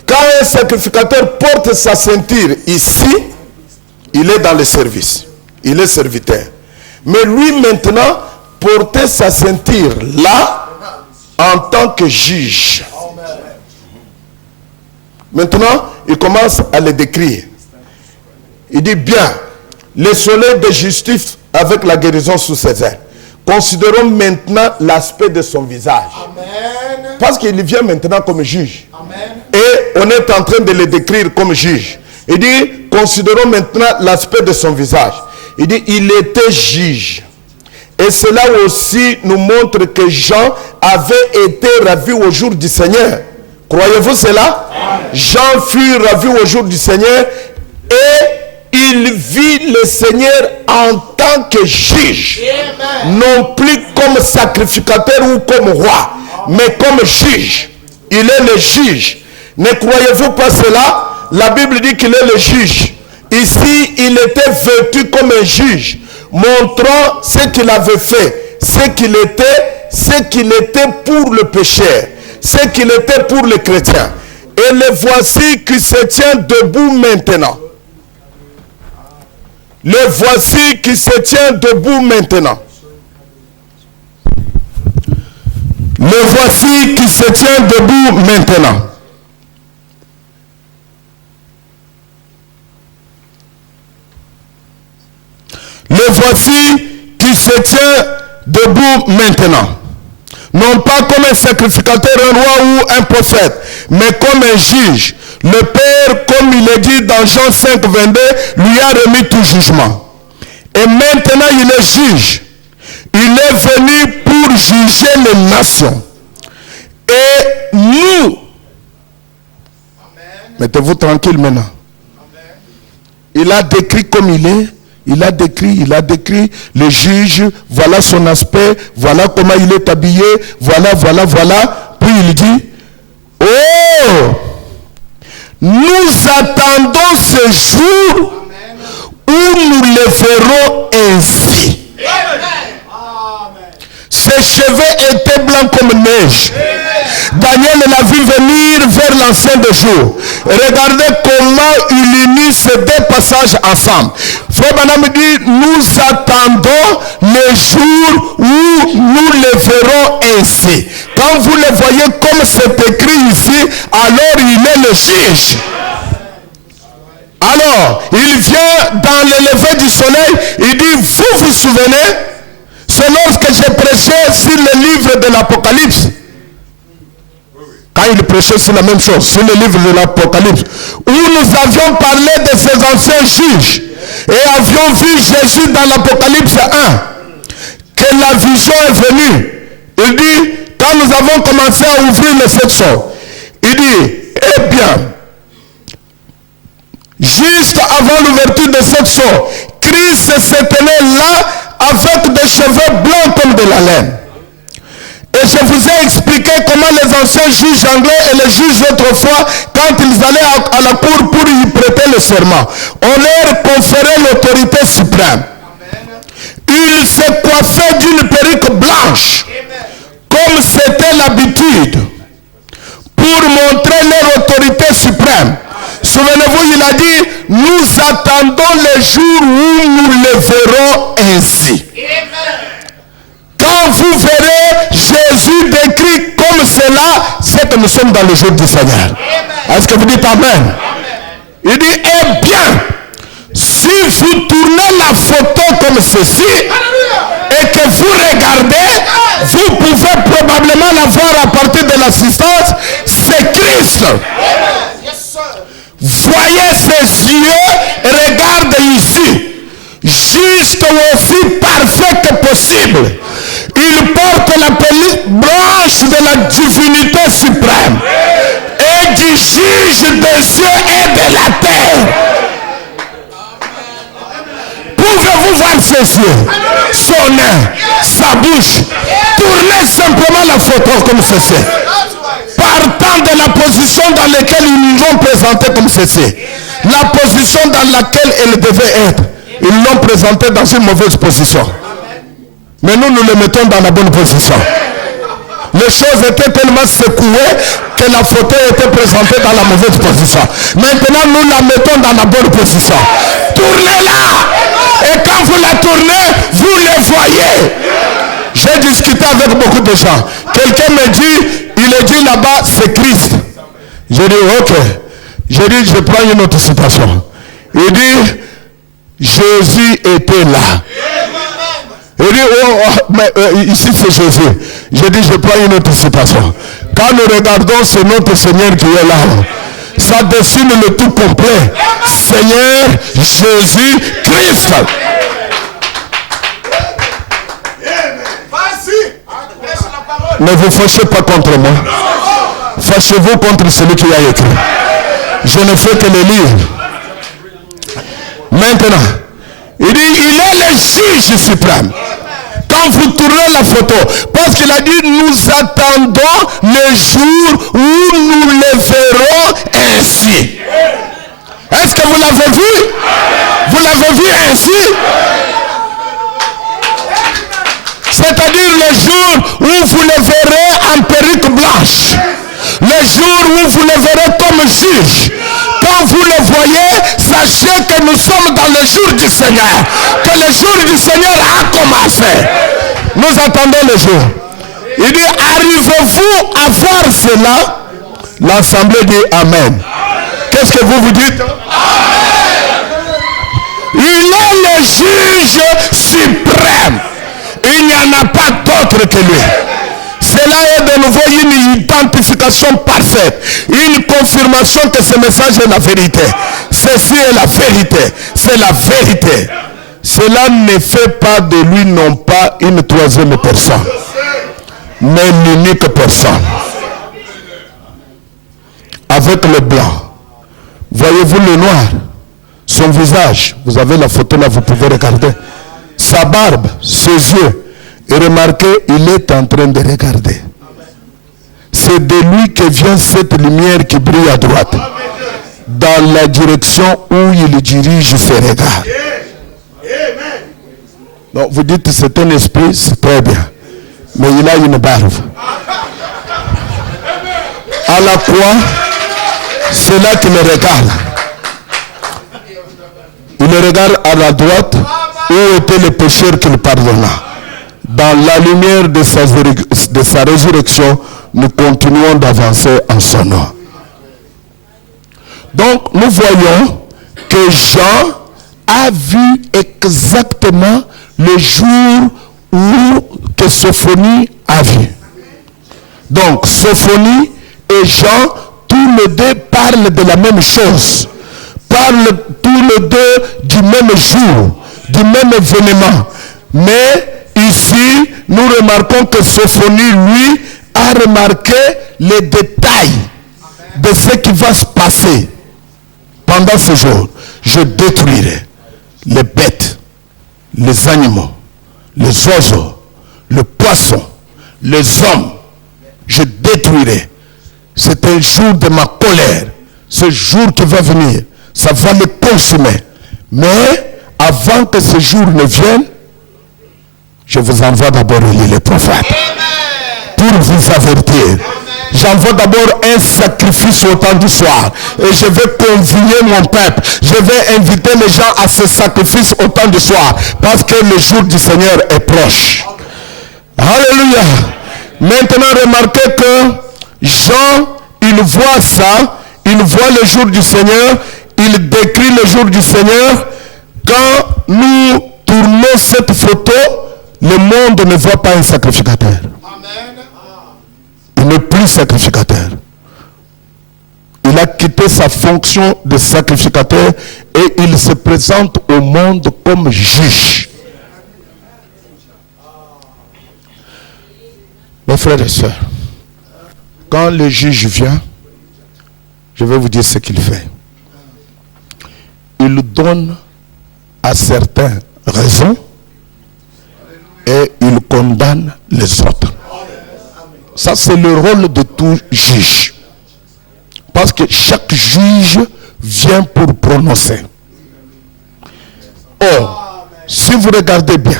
Quand un sacrificateur porte sa ceinture ici, il est dans le service. Il est serviteur. Mais lui maintenant, porter sa ceinture là, en tant que juge. Maintenant, il commence à le décrire. Il dit bien, le soleil de justice avec la guérison sous ses ailes. Considérons maintenant l'aspect de son visage. Amen. Parce qu'il vient maintenant comme juge. Amen. Et on est en train de le décrire comme juge. Il dit, considérons maintenant l'aspect de son visage. Il dit, il était juge. Et cela aussi nous montre que Jean avait été ravi au jour du Seigneur. Croyez-vous cela? Amen. Jean fut ravi au jour du Seigneur et il vit le Seigneur en tant que juge. Non plus comme sacrificateur ou comme roi, mais comme juge. Il est le juge. Ne croyez-vous pas cela? La Bible dit qu'il est le juge. Ici, il était vêtu comme un juge, montrant ce qu'il avait fait, ce qu'il était pour le pécheur, ce qu'il était pour les chrétiens. Et le voici qui se tient debout maintenant. Le voici qui se tient debout maintenant. Le voici qui se tient debout maintenant. Le voici qui se tient debout maintenant. Non pas comme un sacrificateur, un roi ou un prophète, mais comme un juge. Le Père, comme il est dit dans Jean 5, 22, lui a remis tout jugement. Et maintenant, il est juge. Il est venu pour juger les nations. Et nous, mettez-vous tranquille maintenant. Il a décrit comme il est. Il a décrit le juge, voilà son aspect, voilà comment il est habillé, voilà. Puis il dit, oh, nous attendons ce jour où nous le verrons ainsi. Ses cheveux étaient blancs comme neige. Daniel l'a vu venir vers l'ancien des jours. Regardez comment il unit ces deux passages ensemble. Frère Branham dit, nous attendons le jour où nous le verrons ainsi. Quand vous le voyez comme c'est écrit ici, alors il est le juge. Alors, il vient dans le lever du soleil, il dit, vous vous souvenez, c'est lorsque j'ai prêché sur le livre de l'Apocalypse. Quand il prêchait sur la même chose, sur le livre de l'Apocalypse, où nous avions parlé de ces anciens juges, et avions vu Jésus dans l'Apocalypse 1, que la vision est venue. Il dit, quand nous avons commencé à ouvrir les sections, il dit, eh bien, juste avant l'ouverture de cette section, Christ se tenait là avec des cheveux blancs comme de la laine. Et je vous ai expliqué comment les anciens juges anglais et les juges d'autrefois, quand ils allaient à la cour pour y prêter le serment, on leur conférait l'autorité suprême. Ils se coiffaient d'une perruque blanche, comme c'était l'habitude, pour montrer leur autorité suprême. Souvenez-vous, il a dit, nous attendons le jour où nous le verrons ainsi. Quand vous verrez Jésus décrit comme cela, c'est que nous sommes dans le jour du Seigneur. Est-ce que vous dites Amen? Il dit, eh bien, si vous tournez la photo comme ceci, et que vous regardez, vous pouvez probablement la voir à partir de l'assistance, c'est Christ. Voyez ses yeux, regardez ici, juste aussi parfait que possible. Il porte la pellicule blanche de la divinité suprême et du juge des cieux et de la terre. Pouvez-vous voir ses yeux, son nez, sa bouche? Tournez simplement la photo comme ceci. Partant de la position dans laquelle ils nous ont présenté comme ceci. La position dans laquelle elle devait être. Ils l'ont présenté dans une mauvaise position. Mais nous le mettons dans la bonne position. Les choses étaient tellement secouées que la photo était présentée dans la mauvaise position. Maintenant, nous la mettons dans la bonne position. Tournez-la. Et quand vous la tournez, vous le voyez. J'ai discuté avec beaucoup de gens. Quelqu'un me dit, il est dit là-bas, c'est Christ. J'ai dit, ok. J'ai dit, je prends une autre citation. Il dit, Jésus était là. Il dit, mais ici c'est Jésus. J'ai dit, je prends une autre citation. Quand nous regardons, c'est notre Seigneur qui est là. Ça dessine le tout complet. Seigneur Jésus Christ. Ne vous fâchez pas contre moi. Fâchez-vous contre celui qui a écrit. Je ne fais que le lire. Maintenant, il dit, il est le juge suprême. Quand vous tournez la photo, parce qu'il a dit, nous attendons le jour où nous le verrons ainsi. Est-ce que vous l'avez vu? Vous l'avez vu ainsi? C'est-à-dire le jour où vous le verrez en perruque blanche. Le jour où vous le verrez comme juge. Quand vous le voyez, sachez que nous sommes dans le jour du Seigneur. Que le jour du Seigneur a commencé. Nous attendons le jour. Il dit, arrivez-vous à voir cela? L'assemblée dit Amen. Qu'est-ce que vous dites? Amen. Il est le juge suprême. Il n'y en a pas d'autre que lui. Cela est de nouveau une identification parfaite, une confirmation que ce message est la vérité. Ceci est la vérité, c'est la vérité. Cela ne fait pas de lui non pas une troisième personne, mais l'unique personne. Avec le blanc, voyez-vous le noir, son visage, vous avez la photo là, vous pouvez regarder. Sa barbe, ses yeux. Et remarquez, il est en train de regarder. C'est de lui que vient cette lumière qui brille à droite. Dans la direction où il dirige ses regards. Donc vous dites c'est un esprit, c'est très bien. Mais il a une barbe. À la croix, c'est là qu'il regarde. Il regarde à la droite où étaient les pécheurs qu'il pardonna. Dans la lumière de sa résurrection, nous continuons d'avancer en son nom. Donc, nous voyons que Jean a vu exactement le jour où que Sophonie a vu. Donc, Sophonie et Jean, tous les deux parlent de la même chose. Parlent tous les deux du même jour, du même événement. Mais ici, nous remarquons que Sophonie, lui, a remarqué les détails de ce qui va se passer pendant ce jour. Je détruirai les bêtes, les animaux, les oiseaux, le poisson, les hommes. Je détruirai. C'est un jour de ma colère. Ce jour qui va venir, ça va les consumer. Mais avant que ce jour ne vienne, je vous envoie d'abord lire les prophètes. Pour vous avertir. J'envoie d'abord un sacrifice au temps du soir. Et je vais convier mon peuple. Je vais inviter les gens à ce sacrifice au temps du soir. Parce que le jour du Seigneur est proche. Alléluia. Maintenant, remarquez que Jean, il voit ça. Il voit le jour du Seigneur. Il décrit le jour du Seigneur. Quand nous tournons cette photo, le monde ne voit pas un sacrificateur. Il n'est plus sacrificateur. Il a quitté sa fonction de sacrificateur et il se présente au monde comme juge. Mes frères et sœurs, quand le juge vient, je vais vous dire ce qu'il fait. Il donne à certains raison et il condamne les autres. Ça, c'est le rôle de tout juge. Parce que chaque juge vient pour prononcer. Or, si vous regardez bien,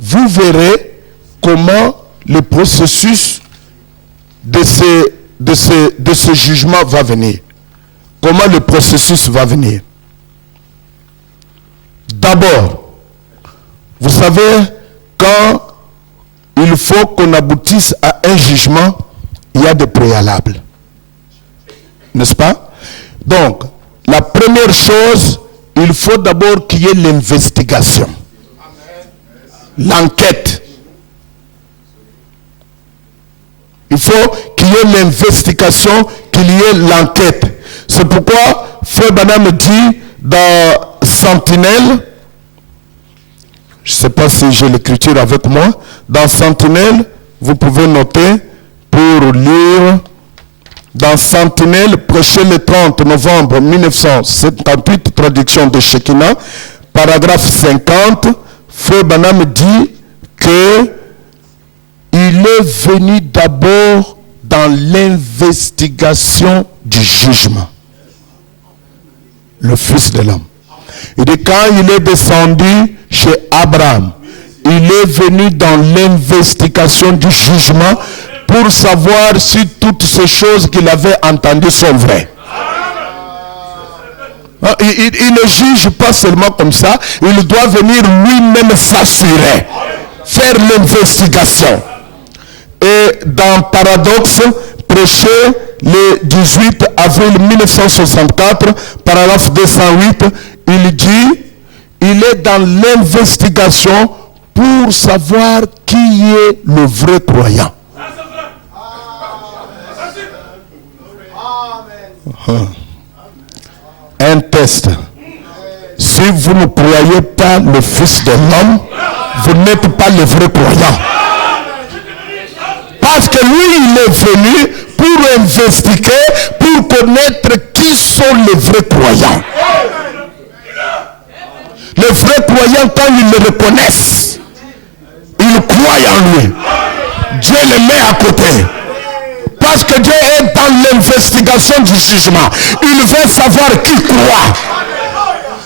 vous verrez comment le processus de ce jugement va venir. Comment le processus va venir. D'abord, vous savez, quand il faut qu'on aboutisse à un jugement, il y a des préalables. N'est-ce pas? Donc, la première chose, il faut d'abord qu'il y ait l'investigation. L'enquête. Il faut qu'il y ait l'investigation, qu'il y ait l'enquête. C'est pourquoi Frère Branham dit dans Sentinelle, je ne sais pas si j'ai l'écriture avec moi. Dans Sentinelle, vous pouvez noter pour lire dans Sentinelle, prêché le 30 novembre 1958, traduction de Shekinah, paragraphe 50, Frère Branham dit que il est venu d'abord dans l'investigation du jugement. Le Fils de l'homme. Il dit quand il est descendu chez Abraham, il est venu dans l'investigation du jugement pour savoir si toutes ces choses qu'il avait entendues sont vraies. Il ne juge pas seulement comme ça, il doit venir lui-même s'assurer, faire l'investigation. Et dans Paradoxe, prêché le 18 avril 1964, paragraphe 208, il dit, il est dans l'investigation pour savoir qui est le vrai croyant. Un test. Si vous ne croyez pas le Fils de l'homme, vous n'êtes pas le vrai croyant. Parce que lui, il est venu pour investiguer, pour connaître qui sont les vrais croyants. Les vrais croyants, quand ils le reconnaissent, ils croient en lui. Dieu les met à côté. Parce que Dieu est dans l'investigation du jugement. Il veut savoir qui croit.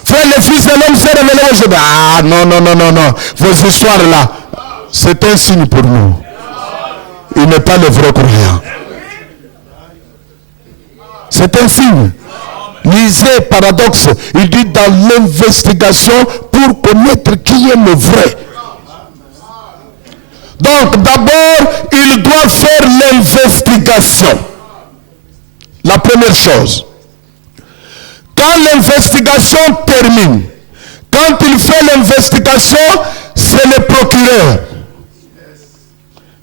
Frère, le Fils de l'homme s'est révélé aujourd'hui. Ah non, non, non, non, non. Vos histoires là, c'est un signe pour nous. Il n'est pas le vrai croyant. C'est un signe. Lisez Paradoxe. Il dit dans l'investigation pour connaître qui est le vrai. Donc d'abord, il doit faire l'investigation. La première chose. Quand l'investigation termine, quand il fait l'investigation, c'est le procureur,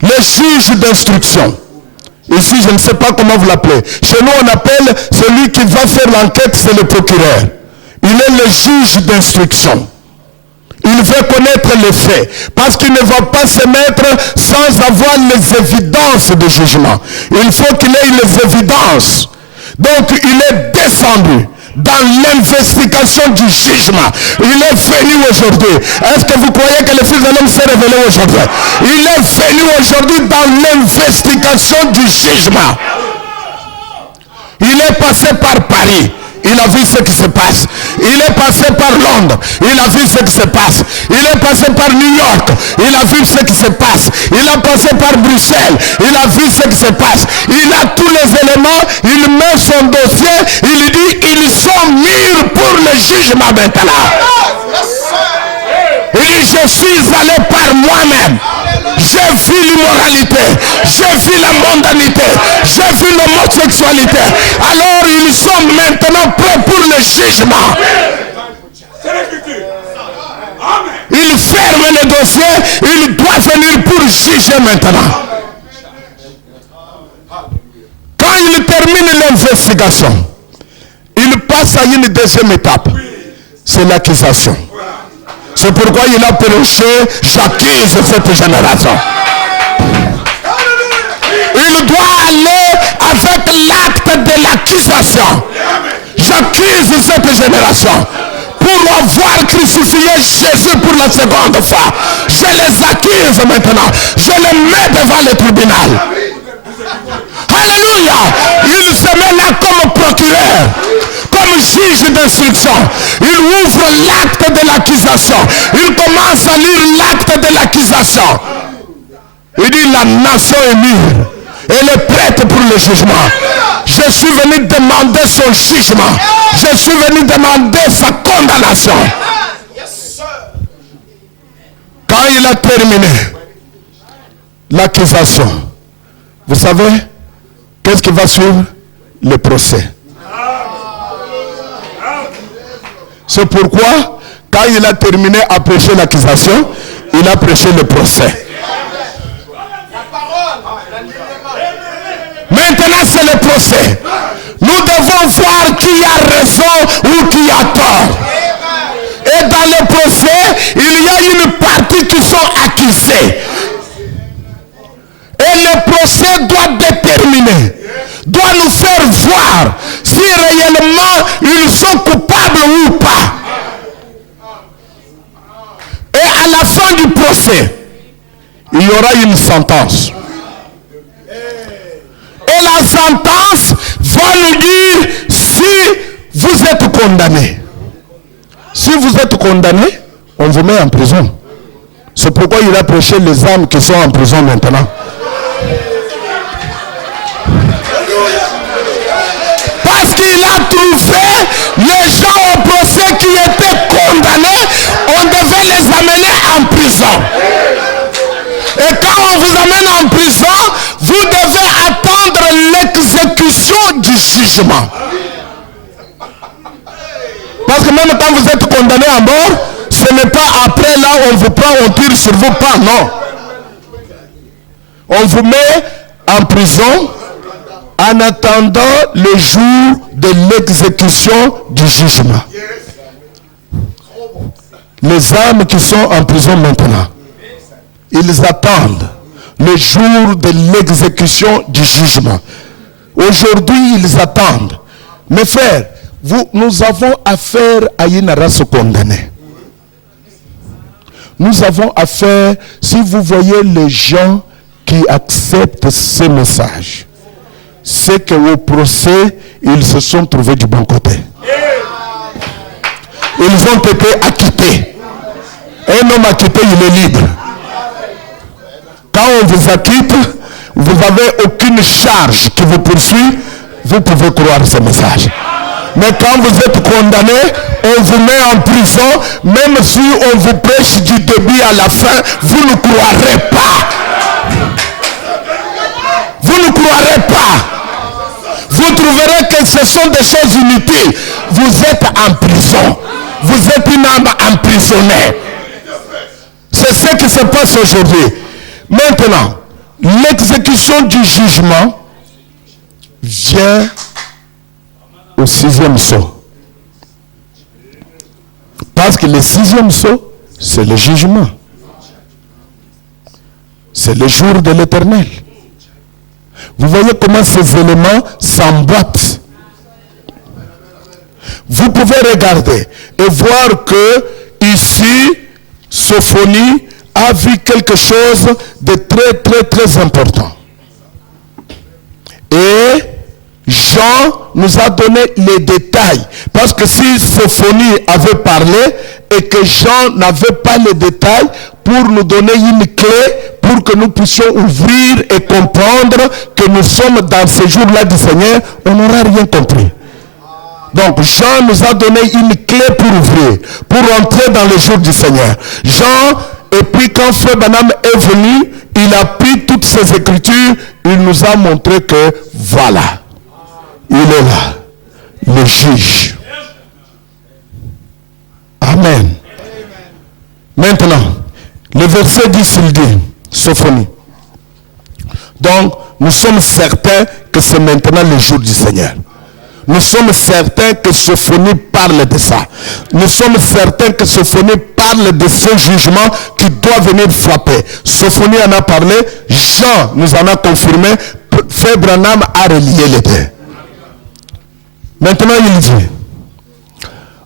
le juge d'instruction. Ici, je ne sais pas comment vous l'appelez. Chez nous, on appelle celui qui va faire l'enquête, c'est le procureur. Il est le juge d'instruction. Il veut connaître les faits. Parce qu'il ne va pas se mettre sans avoir les évidences de jugement. Il faut qu'il ait les évidences. Donc, il est descendu dans l'investigation du jugement. Il est venu aujourd'hui. Est-ce que vous croyez que le Fils de l'homme s'est révélé aujourd'hui? Il est venu aujourd'hui dans l'investigation du jugement. Il est passé par Paris. Il a vu ce qui se passe. Il est passé par Londres. Il a vu ce qui se passe. Il est passé par New York. Il a vu ce qui se passe. Il a passé par Bruxelles. Il a vu ce qui se passe. Il a tous les éléments. Il met son dossier. Il dit, ils sont mûrs pour le jugement maintenant. Il dit, je suis allé par moi-même. J'ai vu l'immoralité, j'ai vu la mondanité, j'ai vu l'homosexualité. Alors ils sont maintenant prêts pour le jugement. Ils ferment le dossier, ils doivent venir pour juger maintenant. Quand ils terminent l'investigation, ils passent à une deuxième étape. C'est l'accusation. C'est pourquoi il a prêché, j'accuse cette génération. Il doit aller avec l'acte de l'accusation. J'accuse cette génération. Pour avoir crucifié Jésus pour la seconde fois. Je les accuse maintenant. Je les mets devant le tribunal. Alléluia. Il se met là comme procureur. Comme juge d'instruction, il ouvre l'acte de l'accusation. Il commence à lire l'acte de l'accusation. Il dit la nation est mûre. Elle est prête pour le jugement. Je suis venu demander son jugement. Je suis venu demander sa condamnation. Quand il a terminé l'accusation, vous savez, qu'est-ce qui va suivre? Le procès. C'est pourquoi, quand il a terminé à prêcher l'accusation, il a prêché le procès. Maintenant, c'est le procès. Nous devons voir qui a raison ou qui a tort. Et dans le procès, il y a une partie qui sont accusés. Et le procès doit déterminer, doit va nous faire voir si réellement ils sont coupables ou pas. Et à la fin du procès, il y aura une sentence. Et la sentence va nous dire si vous êtes condamné. Si vous êtes condamné, on vous met en prison. C'est pourquoi il a prêché les âmes qui sont en prison maintenant. Parce qu'il a trouvé les gens au procès qui étaient condamnés, on devait les amener en prison. Et quand on vous amène en prison, vous devez attendre l'exécution du jugement. Parce que même quand vous êtes condamné à mort, ce n'est pas après là on vous prend, on tire sur vous, pas, non. On vous met en prison en attendant le jour de l'exécution du jugement. Les âmes qui sont en prison maintenant, ils attendent le jour de l'exécution du jugement. Aujourd'hui, ils attendent. Mes frères, nous avons affaire à une race condamnée. Nous avons affaire, si vous voyez les gens qui acceptent ces messages, c'est qu'au procès, ils se sont trouvés du bon côté. Ils ont été acquittés. Un homme acquitté, il est libre. Quand on vous acquitte, vous n'avez aucune charge qui vous poursuit, vous pouvez croire ce message. Mais quand vous êtes condamné, on vous met en prison, même si on vous prêche du début à la fin, vous ne croirez pas. Vous ne croirez pas. Vous trouverez que ce sont des choses inutiles. Vous êtes en prison. Vous êtes une âme emprisonnée. C'est ce qui se passe aujourd'hui. Maintenant, l'exécution du jugement vient au 6e sceau. Parce que le 6e sceau, c'est le jugement. C'est le jour de l'Éternel. Vous voyez comment ces éléments s'emboîtent. Vous pouvez regarder et voir que ici, Sophonie a vu quelque chose de très très très important. Et Jean nous a donné les détails. Parce que si Sophonie avait parlé et que Jean n'avait pas les détails pour nous donner une clé pour que nous puissions ouvrir et comprendre que nous sommes dans ce jour-là du Seigneur, on n'aura rien compris. Donc Jean nous a donné une clé pour ouvrir, pour entrer dans le jour du Seigneur. Jean, et puis quand Frère Branham est venu, il a pris toutes ces écritures, il nous a montré que voilà, il est là, le juge. Amen. Maintenant, le verset 10, il dit, Sophonie. Donc, nous sommes certains que c'est maintenant le jour du Seigneur. Nous sommes certains que Sophonie parle de ça. Nous sommes certains que Sophonie parle de ce jugement qui doit venir frapper. Sophonie en a parlé, Jean nous en a confirmé, Frère Branham a relié les deux. Maintenant il dit,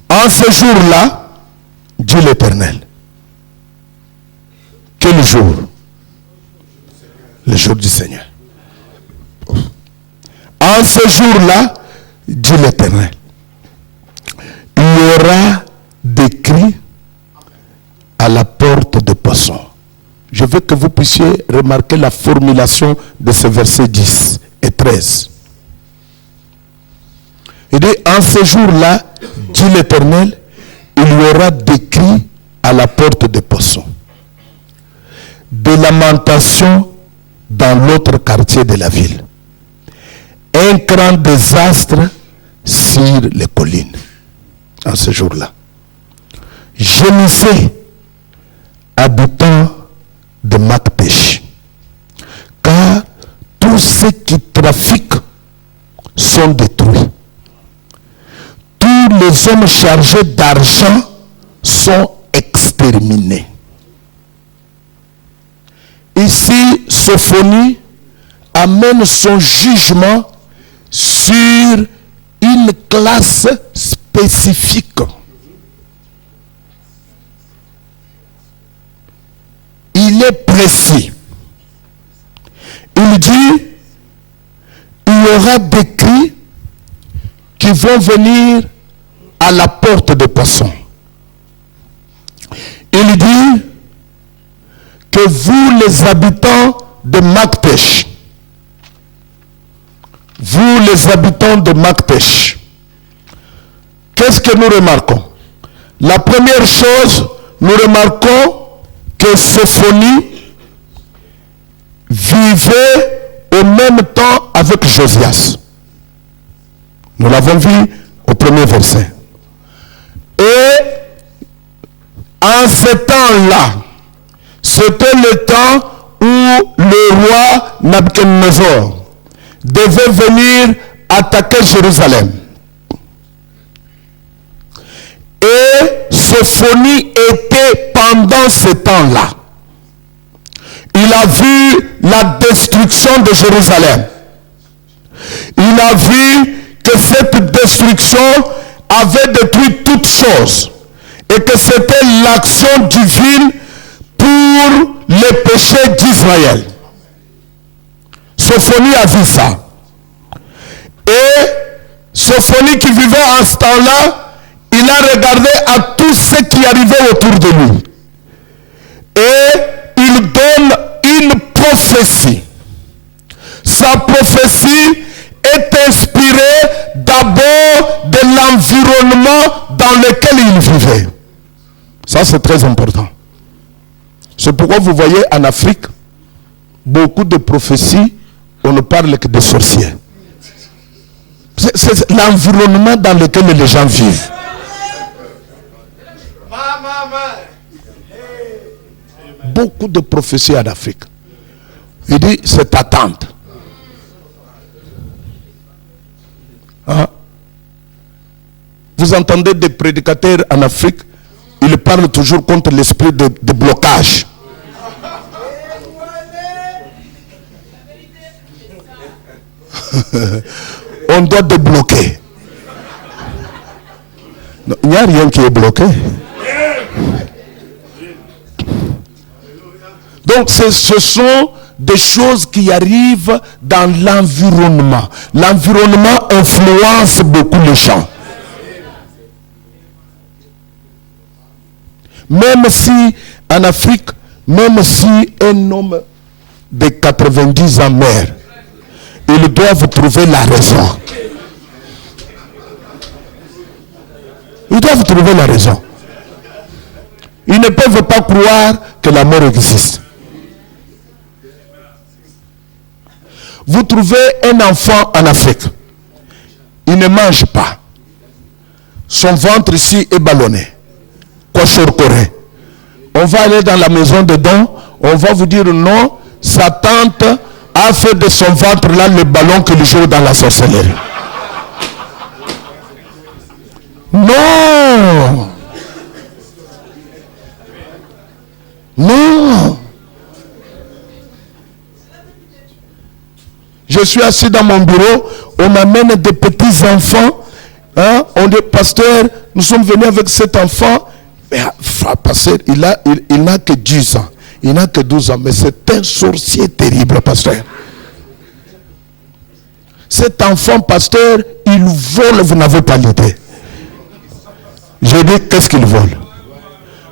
en ce jour-là, dit l'Éternel. Quel jour? Le jour du Seigneur. En ce jour-là, dit l'Éternel, il y aura des cris à la porte de poisson. Je veux que vous puissiez remarquer la formulation de ce verset 10 et 13. Il dit, en ce jour-là, dit l'Éternel, il y aura des cris à la porte de poisson. Des lamentations dans l'autre quartier de la ville. Un grand désastre sur les collines en ce jour-là. Gémissez, habitants de Maktesh, car tous ceux qui trafiquent sont détruits. Tous les hommes chargés d'argent sont exterminés. Ici, Sophonie amène son jugement sur une classe spécifique. Il est précis. Il dit, il y aura des cris qui vont venir à la porte des poissons. Il dit que vous, les habitants de Maktesh, vous, les habitants de Maktesh, qu'est-ce que nous remarquons? La première chose, nous remarquons que Sophonie vivait au même temps avec Josias. Nous l'avons vu au premier verset. Et en ce temps-là, c'était le temps où le roi Nabuchodonosor devait venir attaquer Jérusalem. Et Sophonie était pendant ce temps-là. Il a vu la destruction de Jérusalem. Il a vu que cette destruction avait détruit toutes choses et que c'était l'action divine pour les péchés d'Israël. Sophonie a vu ça. Et Sophonie qui vivait en ce temps-là, il a regardé à tout ce qui arrivait autour de lui. Et il donne une prophétie. Sa prophétie est inspirée d'abord de l'environnement dans lequel il vivait. Ça, c'est très important. C'est pourquoi vous voyez en Afrique, beaucoup de prophéties, on ne parle que des sorciers. C'est l'environnement dans lequel les gens vivent. Beaucoup de prophéties en Afrique. Il dit, c'est ta tante. Hein? Vous entendez des prédicateurs en Afrique, ils parlent toujours contre l'esprit de blocage. On doit débloquer. Non, il n'y a rien qui est bloqué. Donc ce sont des choses qui arrivent dans l'environnement. L'environnement influence beaucoup les gens. Même si en Afrique, même si un homme de 90 ans meurt, ils doivent trouver la raison. Ils doivent trouver la raison. Ils ne peuvent pas croire que la mort existe. Vous trouvez un enfant en Afrique. Il ne mange pas. Son ventre ici est ballonné. On va aller dans la maison dedans. On va vous dire non. Sa tante a fait de son ventre là le ballon qu'il joue dans la sorcellerie. Non. Non. Je suis assis dans mon bureau, on m'amène des petits enfants. Hein? On dit, pasteur, nous sommes venus avec cet enfant. Mais, pasteur, il n'a que 10 ans. Il n'a que 12 ans. Mais c'est un sorcier terrible, pasteur. Cet enfant, pasteur, il vole, vous n'avez pas l'idée. J'ai dit, qu'est-ce qu'il vole?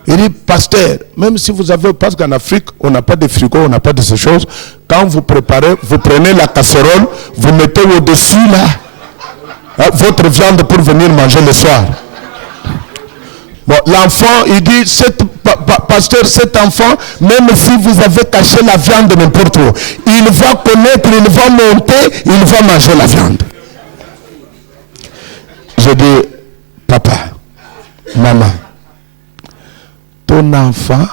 Il dit, pasteur, même si vous avez, parce qu'en Afrique, on n'a pas de frigo, on n'a pas de ces choses. Quand vous préparez, vous prenez la casserole, vous mettez au-dessus là, votre viande pour venir manger le soir. Bon, l'enfant, il dit, pasteur, cet enfant, même si vous avez caché la viande n'importe où, il va connaître, il va monter, il va manger la viande. Je dis, papa, maman, ton enfant,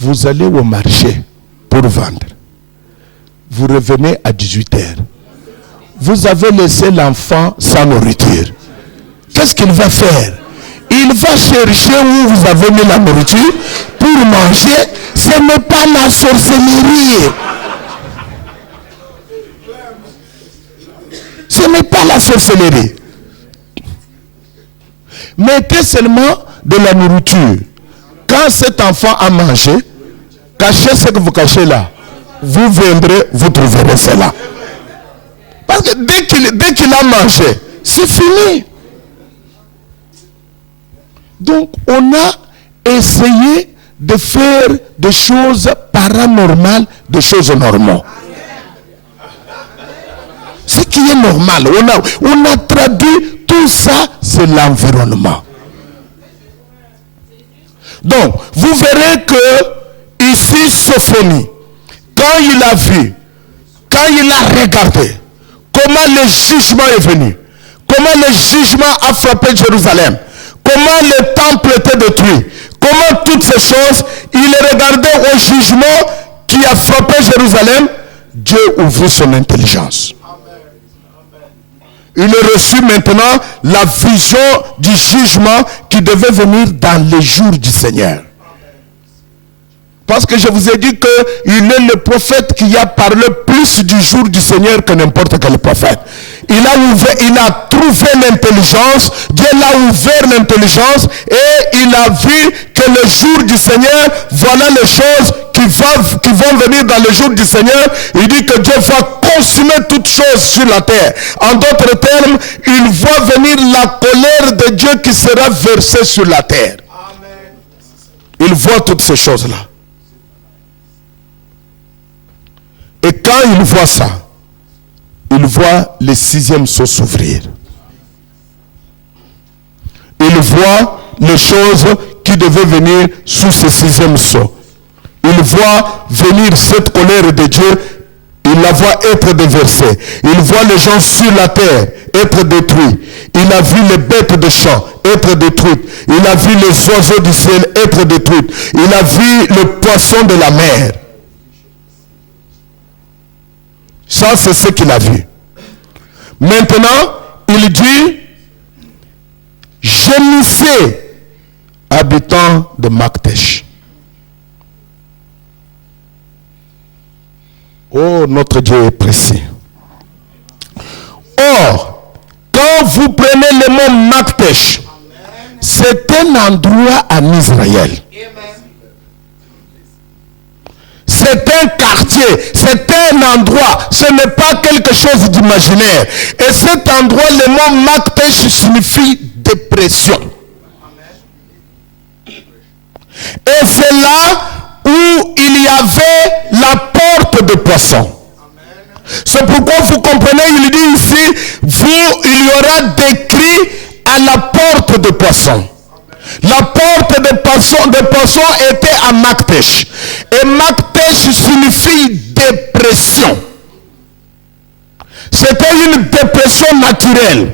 vous allez au marché pour vendre. Vous revenez à 18h. Vous avez laissé l'enfant sans nourriture. Qu'est-ce qu'il va faire? Il va chercher où vous avez mis la nourriture pour manger. Ce n'est pas la sorcellerie. Ce n'est pas la sorcellerie. Mettez seulement de la nourriture. Quand cet enfant a mangé, cachez ce que vous cachez là. Vous viendrez, vous trouverez cela. Parce que dès qu'il a mangé, c'est fini. Donc, on a essayé de faire des choses paranormales, des choses normales. Ce qui est normal, on a traduit tout ça, c'est l'environnement. Donc, vous verrez que ici, Sophonie, quand il a vu, quand il a regardé, comment le jugement est venu, comment le jugement a frappé Jérusalem, comment le temple était détruit, comment toutes ces choses, il regardait au jugement qui a frappé Jérusalem, Dieu ouvrit son intelligence. Il a reçu maintenant la vision du jugement qui devait venir dans les jours du Seigneur. Parce que je vous ai dit qu'il est le prophète qui a parlé plus du jour du Seigneur que n'importe quel prophète. Il a trouvé l'intelligence, Dieu l'a ouvert l'intelligence et il a vu que le jour du Seigneur, voilà les choses qui vont venir dans le jour du Seigneur. Il dit que Dieu va consumer toutes choses sur la terre. En d'autres termes, il voit venir la colère de Dieu qui sera versée sur la terre. Amen. Il voit toutes ces choses-là. Et quand il voit ça, il voit le 6e sceau s'ouvrir. Il voit les choses qui devaient venir sous ce 6e sceau. Il voit venir cette colère de Dieu, il la voit être déversée. Il voit les gens sur la terre être détruits. Il a vu les bêtes de champ être détruites. Il a vu les oiseaux du ciel être détruits. Il a vu le poisson de la mer. Ça, c'est ce qu'il a vu. Maintenant, il dit, gémissez, habitants de Maktesh. Oh, notre Dieu est précis. Or, quand vous prenez le mot Maktesh, c'est un endroit en Israël. C'est un quartier, c'est un endroit, ce n'est pas quelque chose d'imaginaire. Et cet endroit, le mot Maktesh signifie dépression. Et c'est là où il y avait la porte de poisson. C'est pourquoi vous comprenez, il dit ici, il y aura des cris à la porte de poisson. La porte de poisson était à Maktesh. Et Maktesh signifie dépression. C'était une dépression naturelle.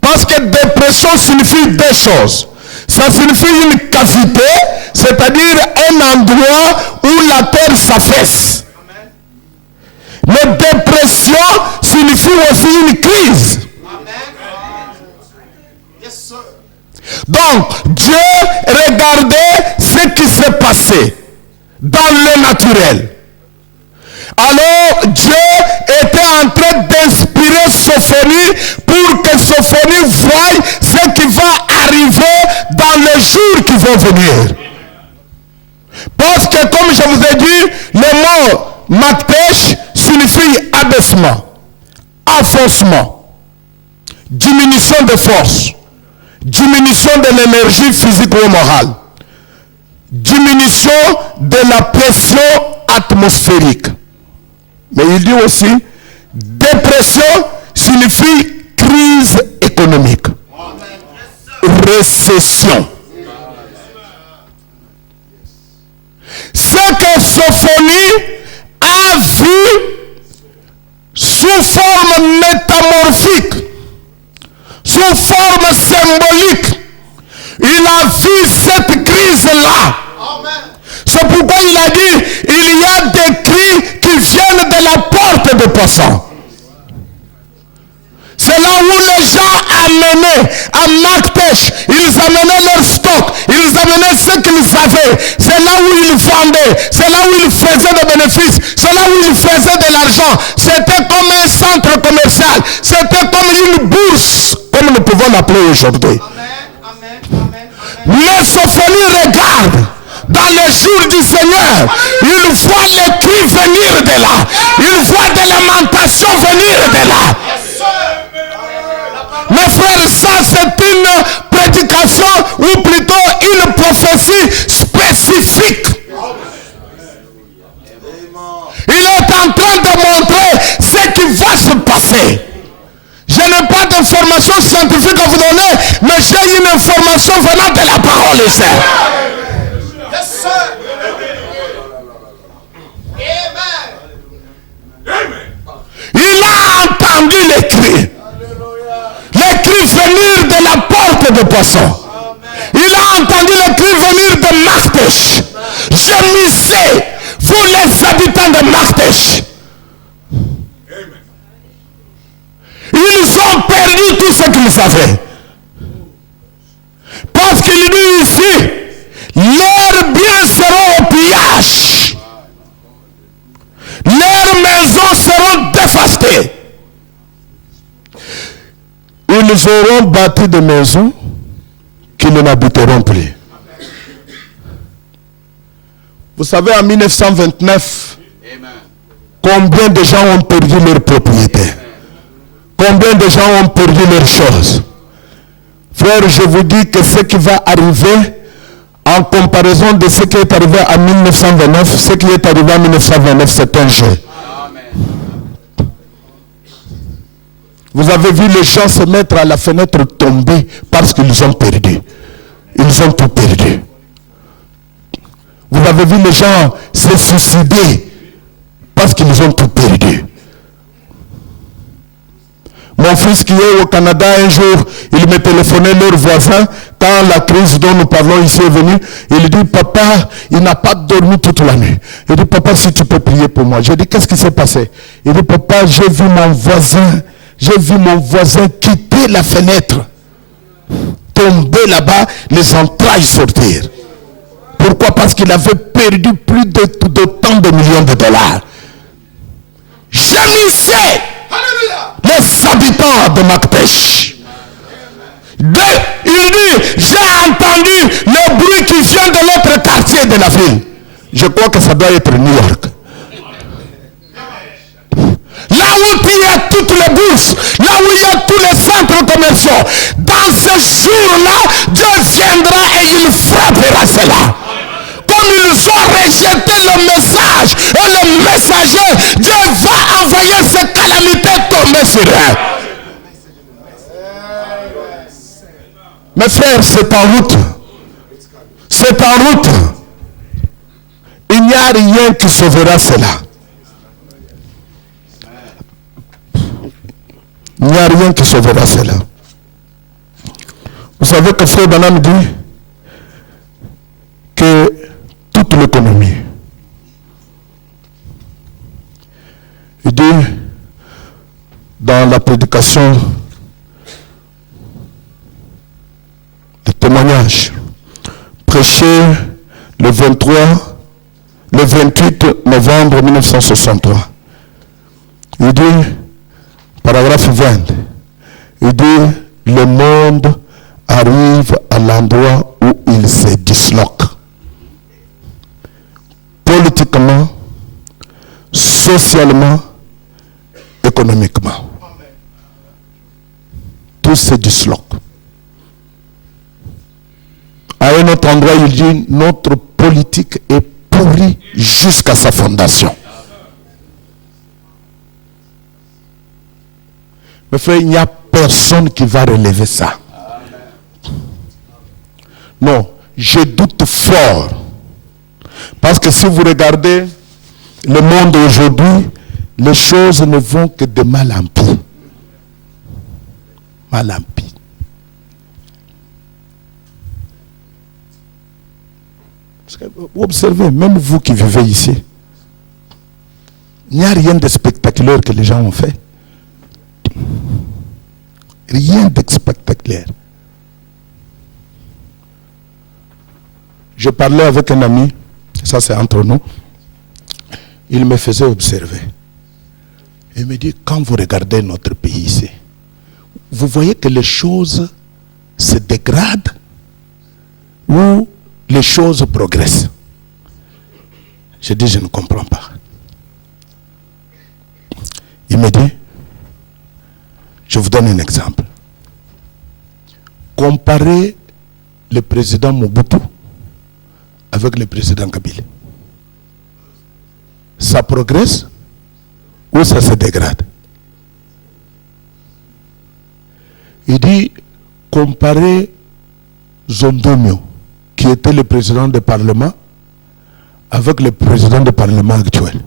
Parce que dépression signifie deux choses. Ça signifie une cavité, c'est-à-dire un endroit où la terre s'affaisse. Mais dépression signifie aussi une crise. Donc, Dieu regardait ce qui s'est passé dans le naturel. Alors, Dieu était en train d'inspirer Sophonie pour que Sophonie voie ce qui va arriver dans les jours qui vont venir. Parce que, comme je vous ai dit, le mot Maktesh signifie abaissement, affaissement, diminution de force, diminution de l'énergie physique ou morale, diminution de la pression atmosphérique. Mais il dit aussi, dépression signifie crise économique, récession. Ce que Sophonie a vu sous forme métamorphique, sous forme symbolique, il a vu cette crise-là. C'est pourquoi il a dit, il y a des cris qui viennent de la porte de poisson. C'est là où les gens amenés à Maktesh, ils amenaient leur stock, ils amenaient ce qu'ils avaient. C'est là où ils vendaient, c'est là où ils faisaient des bénéfices, c'est là où ils faisaient de l'argent. C'était comme un centre commercial, c'était comme une bourse, comme nous pouvons l'appeler aujourd'hui. Mais Sophonie regarde. Dans les jours du Seigneur, il voit les cris venir de là. Il voit des lamentations venir de là. Mes frères, ça c'est une prédication ou plutôt une prophétie spécifique. Il est en train de montrer ce qui va se passer. Je n'ai pas d'information scientifique à vous donner, mais j'ai une information venant de la parole de Dieu. Il a entendu les cris venir de la porte de poisson. Il a entendu les cris venir de Maktesh. Gémissez, vous les habitants de Maktesh. Ils ont perdu tout ce qu'ils avaient. Parce qu'il dit ici, leurs biens seront au pillage. Leurs maisons seront dévastées. Ils auront bâti des maisons qu'ils n'habiteront plus. Vous savez, en 1929, combien de gens ont perdu leur propriété? Combien de gens ont perdu leurs choses? Frère, je vous dis que ce qui va arriver en comparaison de ce qui est arrivé en 1929, ce qui est arrivé en 1929, c'est un jeu. Vous avez vu les gens se mettre à la fenêtre tomber parce qu'ils ont perdu. Ils ont tout perdu. Vous avez vu les gens se suicider parce qu'ils ont tout perdu. Mon fils qui est au Canada, un jour, il me téléphonait leur voisin, quand la crise dont nous parlons ici est venue, il dit, papa, il n'a pas dormi toute la nuit. Il dit, papa, si tu peux prier pour moi. J'ai dit, qu'est-ce qui s'est passé? Il dit, papa, j'ai vu mon voisin quitter la fenêtre, tomber là-bas, les entrailles sortir. Pourquoi? Parce qu'il avait perdu plus d'autant de millions de dollars. Gémissez les habitants de Maktesh. Il dit, j'ai entendu le bruit qui vient de l'autre quartier de la ville. Je crois que ça doit être New York. Là où il y a toutes les bourses, là où il y a tous les centres commerciaux, dans ce jour-là, Dieu viendra et il frappera cela. Comme ils ont rejeté le message et le messager, Dieu va envoyer ces calamités tomber sur eux. Mes frères, c'est en route. C'est en route. Il n'y a rien qui sauvera cela. Il n'y a rien qui sauvera cela. Vous savez que Frère Branham dit que toute l'économie, il dit dans la prédication de témoignage prêché le 28 novembre 1963, il dit, paragraphe 20, il dit, le monde arrive à l'endroit où il se disloque. Politiquement, socialement, économiquement. Tout se disloque. À un autre endroit, il dit, notre politique est pourrie jusqu'à sa fondation. Mais frère, il n'y a personne qui va relever ça. Non, je doute fort. Parce que si vous regardez le monde aujourd'hui, les choses ne vont que de mal en pis. Mal en pis. Parce que vous observez, même vous qui vivez ici, il n'y a rien de spectaculaire que les gens ont fait. Rien de spectaculaire. je parlais avec un ami, ça c'est entre nous, il me faisait observer. Il me dit, quand vous regardez notre pays ici, vous voyez que les choses se dégradent ou les choses progressent. Je dis, je ne comprends pas. Il me dit, je vous donne un exemple. Comparez le président Mobutu avec le président Kabila. Ça progresse ou ça se dégrade? Il dit, comparez Zondomio, qui était le président du Parlement, avec le président du Parlement actuel.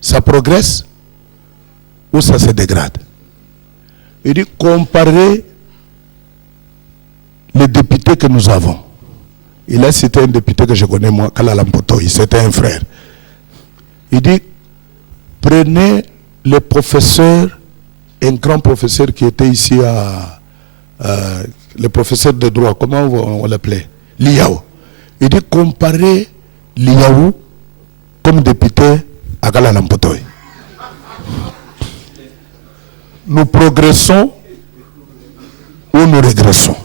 Ça progresse ou ça se dégrade? Il dit, comparez les députés que nous avons. Il a cité un député que je connais, moi, Kalala Mpotoï, c'était un frère. Il dit, prenez le professeur, un grand professeur qui était ici le professeur de droit, comment on l'appelait? Liao. Il dit, comparez Liao comme député à Kalala Mpotoï. Nous progressons ou nous régressons?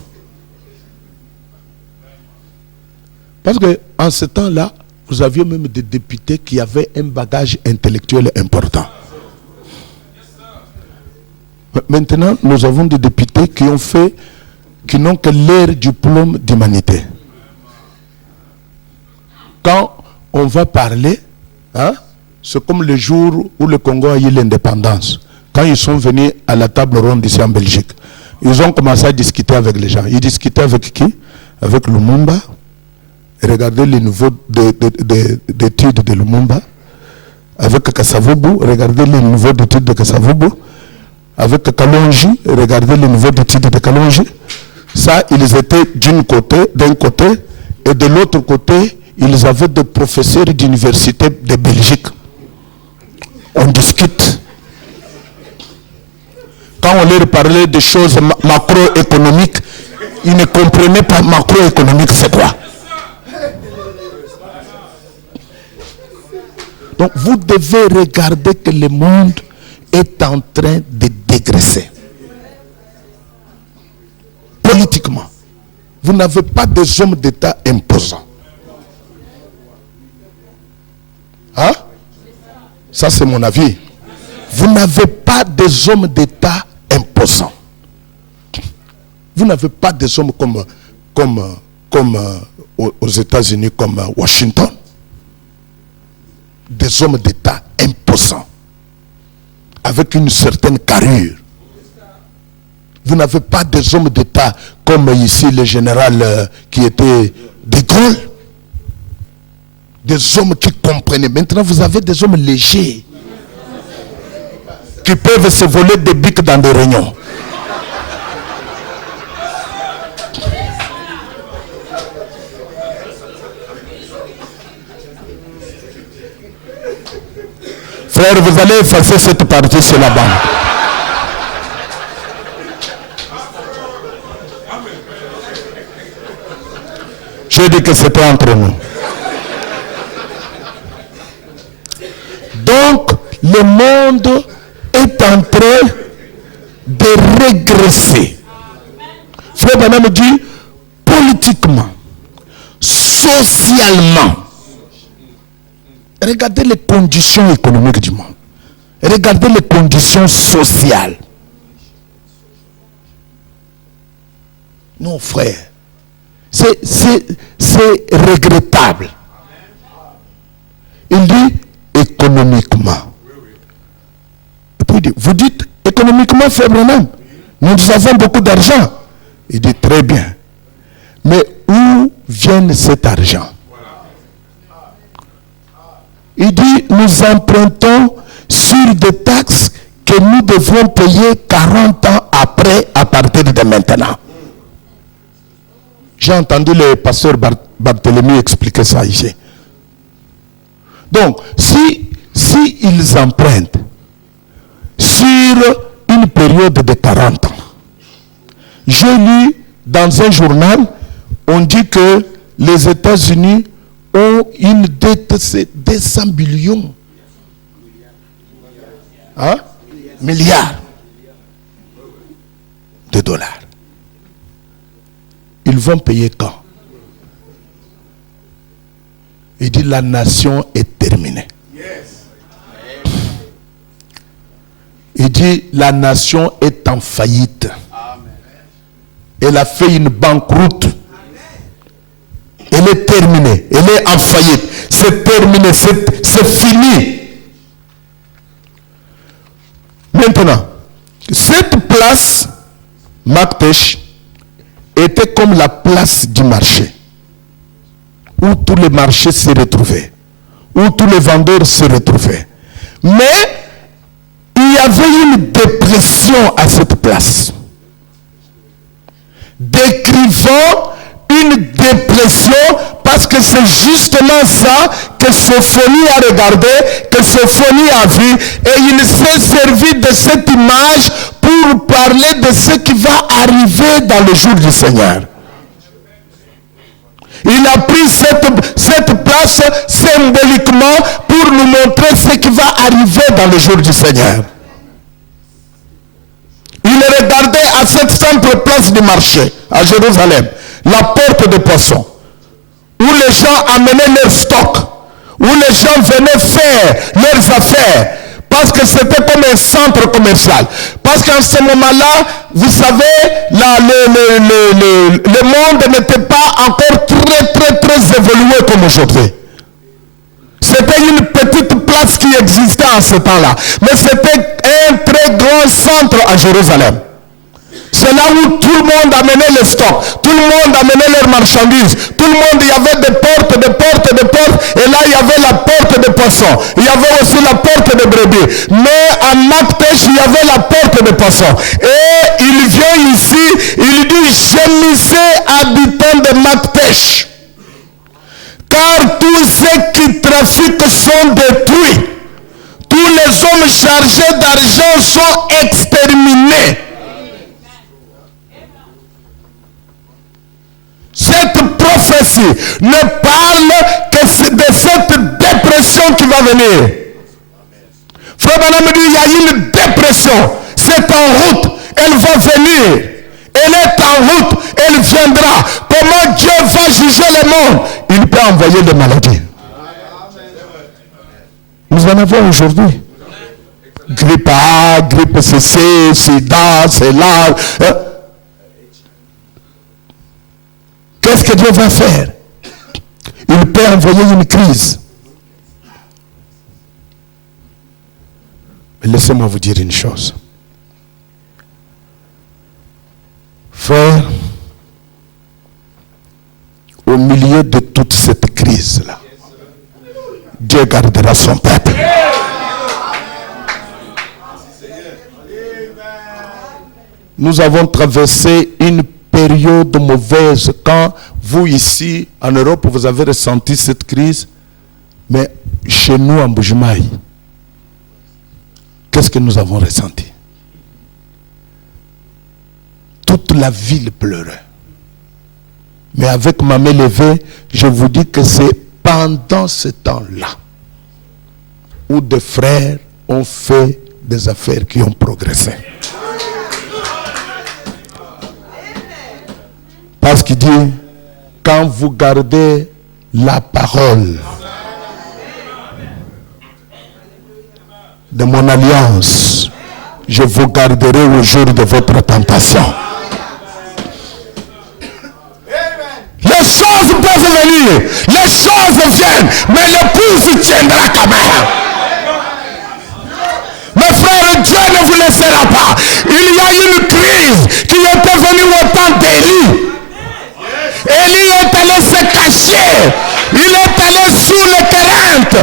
Parce qu'en ce temps-là, vous aviez même des députés qui avaient un bagage intellectuel important. Maintenant, nous avons des députés qui n'ont que leur diplôme d'humanité. Quand on va parler, c'est comme le jour où le Congo a eu l'indépendance. Quand ils sont venus à la table ronde ici en Belgique, ils ont commencé à discuter avec les gens. Ils discutaient avec qui? Avec Lumumba. Regardez les niveaux d'études de Lumumba. Avec Kasavubu, regardez les niveaux d'études de Kasavubu. Avec Kalonji, regardez les niveaux d'études de Kalonji. Ça, ils étaient d'un côté, et de l'autre côté, ils avaient des professeurs d'université de Belgique. On discute. Quand on leur parlait des choses macroéconomiques, ils ne comprenaient pas macroéconomique, c'est quoi? Donc vous devez regarder que le monde est en train de dégraisser. Politiquement, vous n'avez pas des hommes d'État imposants. Hein? Ça c'est mon avis. Vous n'avez pas des hommes d'État imposants. Vous n'avez pas des hommes comme aux États-Unis, comme Washington. Des hommes d'État imposants, avec une certaine carrure. Vous n'avez pas des hommes d'État comme ici le général qui était de Gaulle. Des hommes qui comprenaient. Maintenant, vous avez des hommes légers qui peuvent se voler des bics dans des réunions. Frère, vous allez effacer cette partie sur la bande. J'ai dit que c'était entre nous. Donc, le monde est en train de régresser. Frère Branham dit, politiquement, socialement, regardez les conditions économiques du monde. Regardez les conditions sociales. Non, frère. C'est regrettable. Il dit économiquement. Et puis il dit, vous dites économiquement, frère Branham, nous avons beaucoup d'argent. Il dit très bien. Mais où vient cet argent? Il dit, nous empruntons sur des taxes que nous devrons payer 40 ans après, à partir de maintenant. J'ai entendu le pasteur Barthélemy expliquer ça ici. Donc, si ils empruntent sur une période de 40 ans, j'ai lu dans un journal On dit que les États-Unis ont une dette de 200 billions. Hein? Milliards de dollars. Ils vont payer quand? Il dit la nation est terminée. Il dit la nation est en faillite. Elle a fait une banqueroute. Elle est terminée. Elle est en faillite. C'est terminé. C'est fini. Maintenant, cette place, Maktesh, était comme la place du marché, où tous les marchés se retrouvaient, où tous les vendeurs se retrouvaient. Mais il y avait une dépression à cette place, décrivant une dépression, parce que c'est justement ça que Sophonie a regardé, que Sophonie a vu, et il s'est servi de cette image pour parler de ce qui va arriver dans le jour du Seigneur. Il a pris cette place symboliquement pour nous montrer ce qui va arriver dans le jour du Seigneur. Il regardait à cette simple place du marché, à Jérusalem, la porte des poissons, où les gens amenaient leur stock, où les gens venaient faire leurs affaires, parce que c'était comme un centre commercial. Parce qu'en ce moment-là, vous savez, le monde n'était pas encore très évolué comme aujourd'hui. C'était une petite place qui existait en ce temps-là. Mais c'était un très grand centre à Jérusalem. C'est là où tout le monde amenait les stocks, tout le monde amenait leurs marchandises, tout le monde, il y avait des portes, et là il y avait la porte des poissons, il y avait aussi la porte des brebis. Mais à Maktesh, il y avait la porte des poissons. Et il vient ici, il dit, gémissez habitants de Maktesh, car tous ceux qui trafiquent sont détruits, tous les hommes chargés d'argent sont exterminés. Cette prophétie ne parle que de cette dépression qui va venir. Frère Branham dit, il y a une dépression. C'est en route. Elle va venir. Elle est en route. Elle viendra. Comment Dieu va juger le monde? Il peut envoyer des maladies. Nous en avons aujourd'hui. Grippe A, grippe CC, sida, c'est là. Qu'est-ce que Dieu va faire? Il peut envoyer une crise. Mais laissez-moi vous dire une chose. Frère, au milieu de toute cette crise-là, Dieu gardera son peuple. Nous avons traversé une période mauvaise quand vous ici en Europe vous avez ressenti cette crise, mais chez nous en Bujumaï, qu'est-ce que nous avons ressenti? Toute la ville pleurait. Mais avec ma main levée, je vous dis que c'est pendant ce temps-là où des frères ont fait des affaires qui ont progressé. Parce qu'il dit, quand vous gardez la parole de mon alliance, je vous garderai au jour de votre tentation. Les choses peuvent venir, les choses viennent, mais l'épouse tiendra quand même. Mes frères, Dieu ne vous laissera pas. Il y a une crise qui était venue au temps d'Élie. Élie est allé se cacher. Il est allé sous le Corinthe,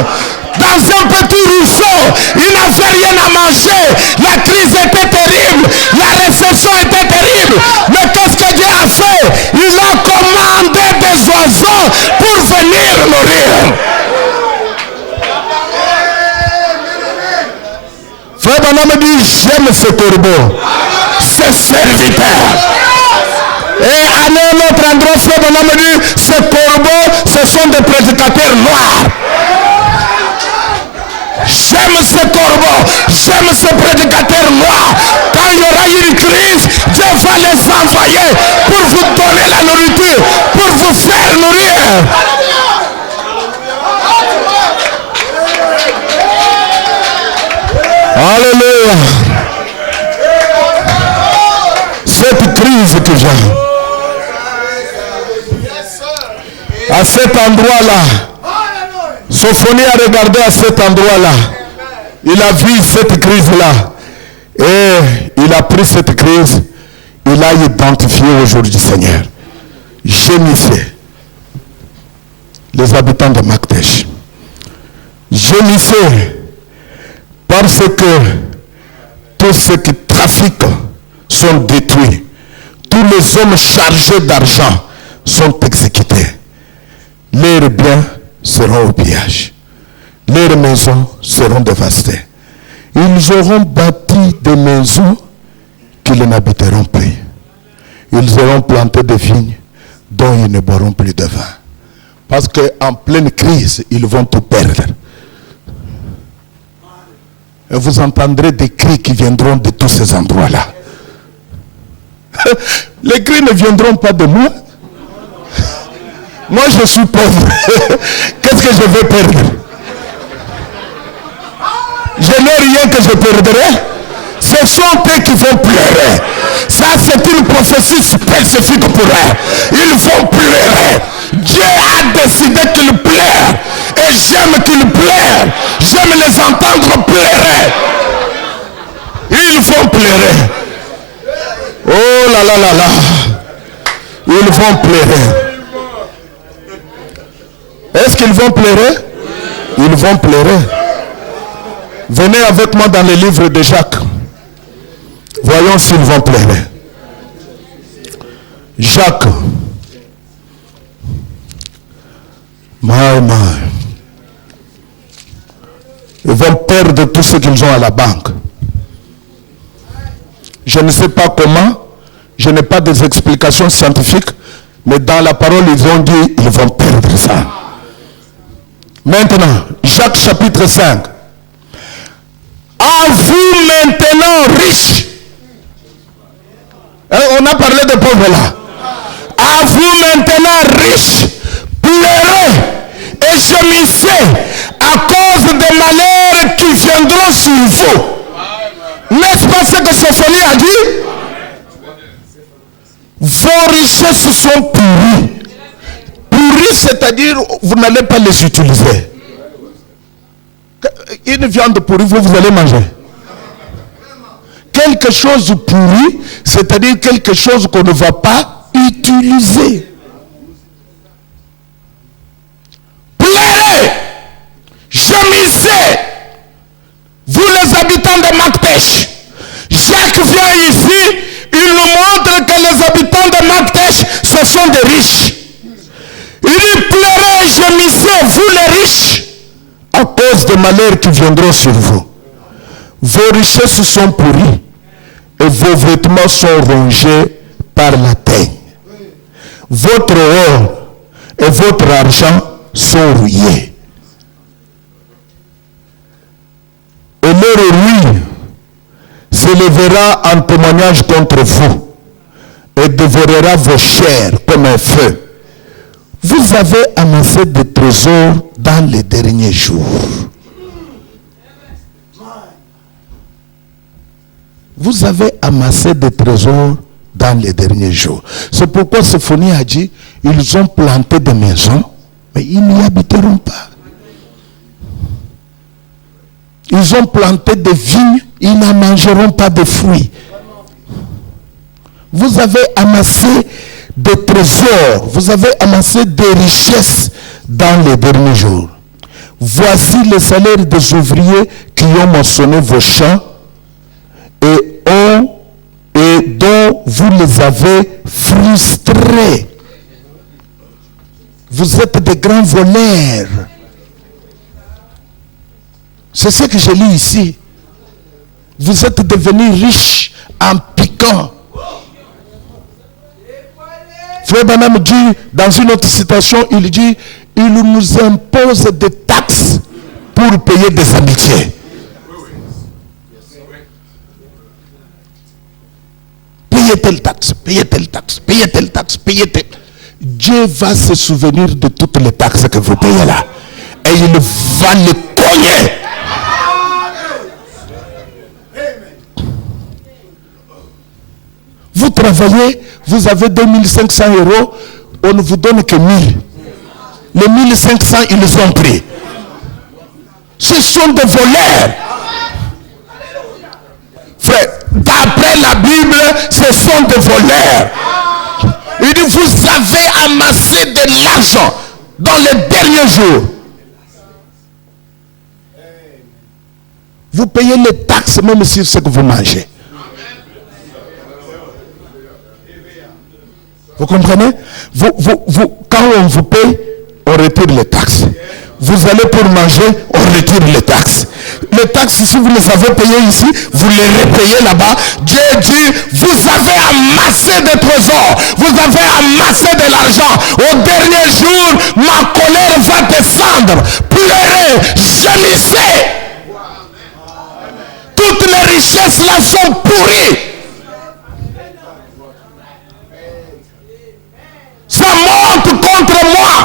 dans un petit ruisseau. Il n'avait rien à manger. La crise était terrible. La récession était terrible. Mais qu'est-ce que Dieu a fait? Il a commandé des oiseaux pour venir nourrir. Frère Branham dit, j'aime ce corbeau, ce serviteur. Et à un autre endroit, frère Branham me dit, ces corbeaux, ce sont des prédicateurs noirs. J'aime ces corbeaux, j'aime ces prédicateurs noirs. Quand il y aura une crise, Dieu va les envoyer pour vous donner la nourriture, pour vous faire nourrir. Alléluia. Cette crise que j'ai, à cet endroit-là, Sophonie a regardé à cet endroit-là. Il a vu cette crise-là. Et il a pris cette crise. Il a identifié aujourd'hui, Seigneur. Gémissez. Les habitants de Maktesh. Gémissez. Parce que tous ceux qui trafiquent sont détruits. Tous les hommes chargés d'argent sont exécutés. Leurs biens seront au pillage. Leurs maisons seront dévastées. Ils auront bâti des maisons qu'ils n'habiteront plus. Ils auront planté des vignes dont ils ne boiront plus de vin. Parce qu'en pleine crise, ils vont tout perdre. Et vous entendrez des cris qui viendront de tous ces endroits-là. Les cris ne viendront pas de moi. Moi, je suis pauvre. Qu'est-ce que je vais perdre? Je n'ai rien que je perdrai. Ce sont eux qui vont pleurer. Ça, c'est une prophétie spécifique pour eux. Ils vont pleurer. Dieu a décidé qu'ils pleurent. Et j'aime qu'ils pleurent. J'aime les entendre pleurer. Ils vont pleurer. Oh là là là là. Ils vont pleurer. Est-ce qu'ils vont pleurer? Ils vont pleurer. Venez avec moi dans le livre de Jacques. Voyons s'ils vont pleurer. Jacques. Ils vont perdre tout ce qu'ils ont à la banque. Je ne sais pas comment. Je n'ai pas des explications scientifiques. Mais dans la parole, ils ont dit, ils vont perdre ça. Maintenant, Jacques chapitre 5. À vous maintenant riches. On a parlé de pauvres là. À vous maintenant riches. Pleurez et gémissez à cause des malheurs qui viendront sur vous. N'est-ce pas ce que Sophonie a dit? Vos richesses sont pourries. Pourries, c'est-à-dire vous n'allez pas les utiliser. Une viande pourrie, vous allez manger. Quelque chose pourri, c'est-à-dire quelque chose qu'on ne va pas utiliser. Pleurez, gémissez, vous les habitants de Maktesh. Jacques vient ici, il nous montre que les habitants de Maktesh, ce sont des riches. Il dit pleurez, gémissez, vous les riches, à cause des malheurs qui viendront sur vous. Vos richesses sont pourries et vos vêtements sont rongés par la teigne. Votre or et votre argent sont rouillés. Et leur ruine s'élèvera en témoignage contre vous et dévorera vos chairs comme un feu. Vous avez amassé des trésors dans les derniers jours. Vous avez amassé des trésors dans les derniers jours. C'est pourquoi Sophonie a dit, ils ont planté des maisons, mais ils n'y habiteront pas. Ils ont planté des vignes, ils n'en mangeront pas de fruits. Vous avez amassé des trésors, vous avez amassé des richesses dans les derniers jours. Voici les salaires des ouvriers qui ont moissonné vos champs et dont vous les avez frustrés. Vous êtes des grands voleurs. C'est ce que je lis ici. Vous êtes devenus riches en piquant. Frère Branham dit, dans une autre citation, il dit, il nous impose des taxes pour payer des amitiés. Payez telle taxe, payez telle taxe, payez telle taxe, payez telle. Dieu va se souvenir de toutes les taxes que vous payez là. Et il va les cogner. Vous travaillez, vous avez 2500 €, on ne vous donne que 1000. Les 1500, ils les ont pris. Ce sont des voleurs. Frère, d'après la Bible, ce sont des voleurs. Il dit, vous avez amassé de l'argent dans les derniers jours. Vous payez les taxes même sur ce que vous mangez. Vous comprenez? Quand on vous paye, on retire les taxes. Vous allez pour manger, on retire les taxes. Les taxes, si vous les avez payées ici, vous les repayez là-bas. Dieu dit, vous avez amassé des trésors, vous avez amassé de l'argent. Au dernier jour, ma colère va descendre. Pleurez, gémissez. Toutes les richesses là sont pourries. Ça monte contre moi.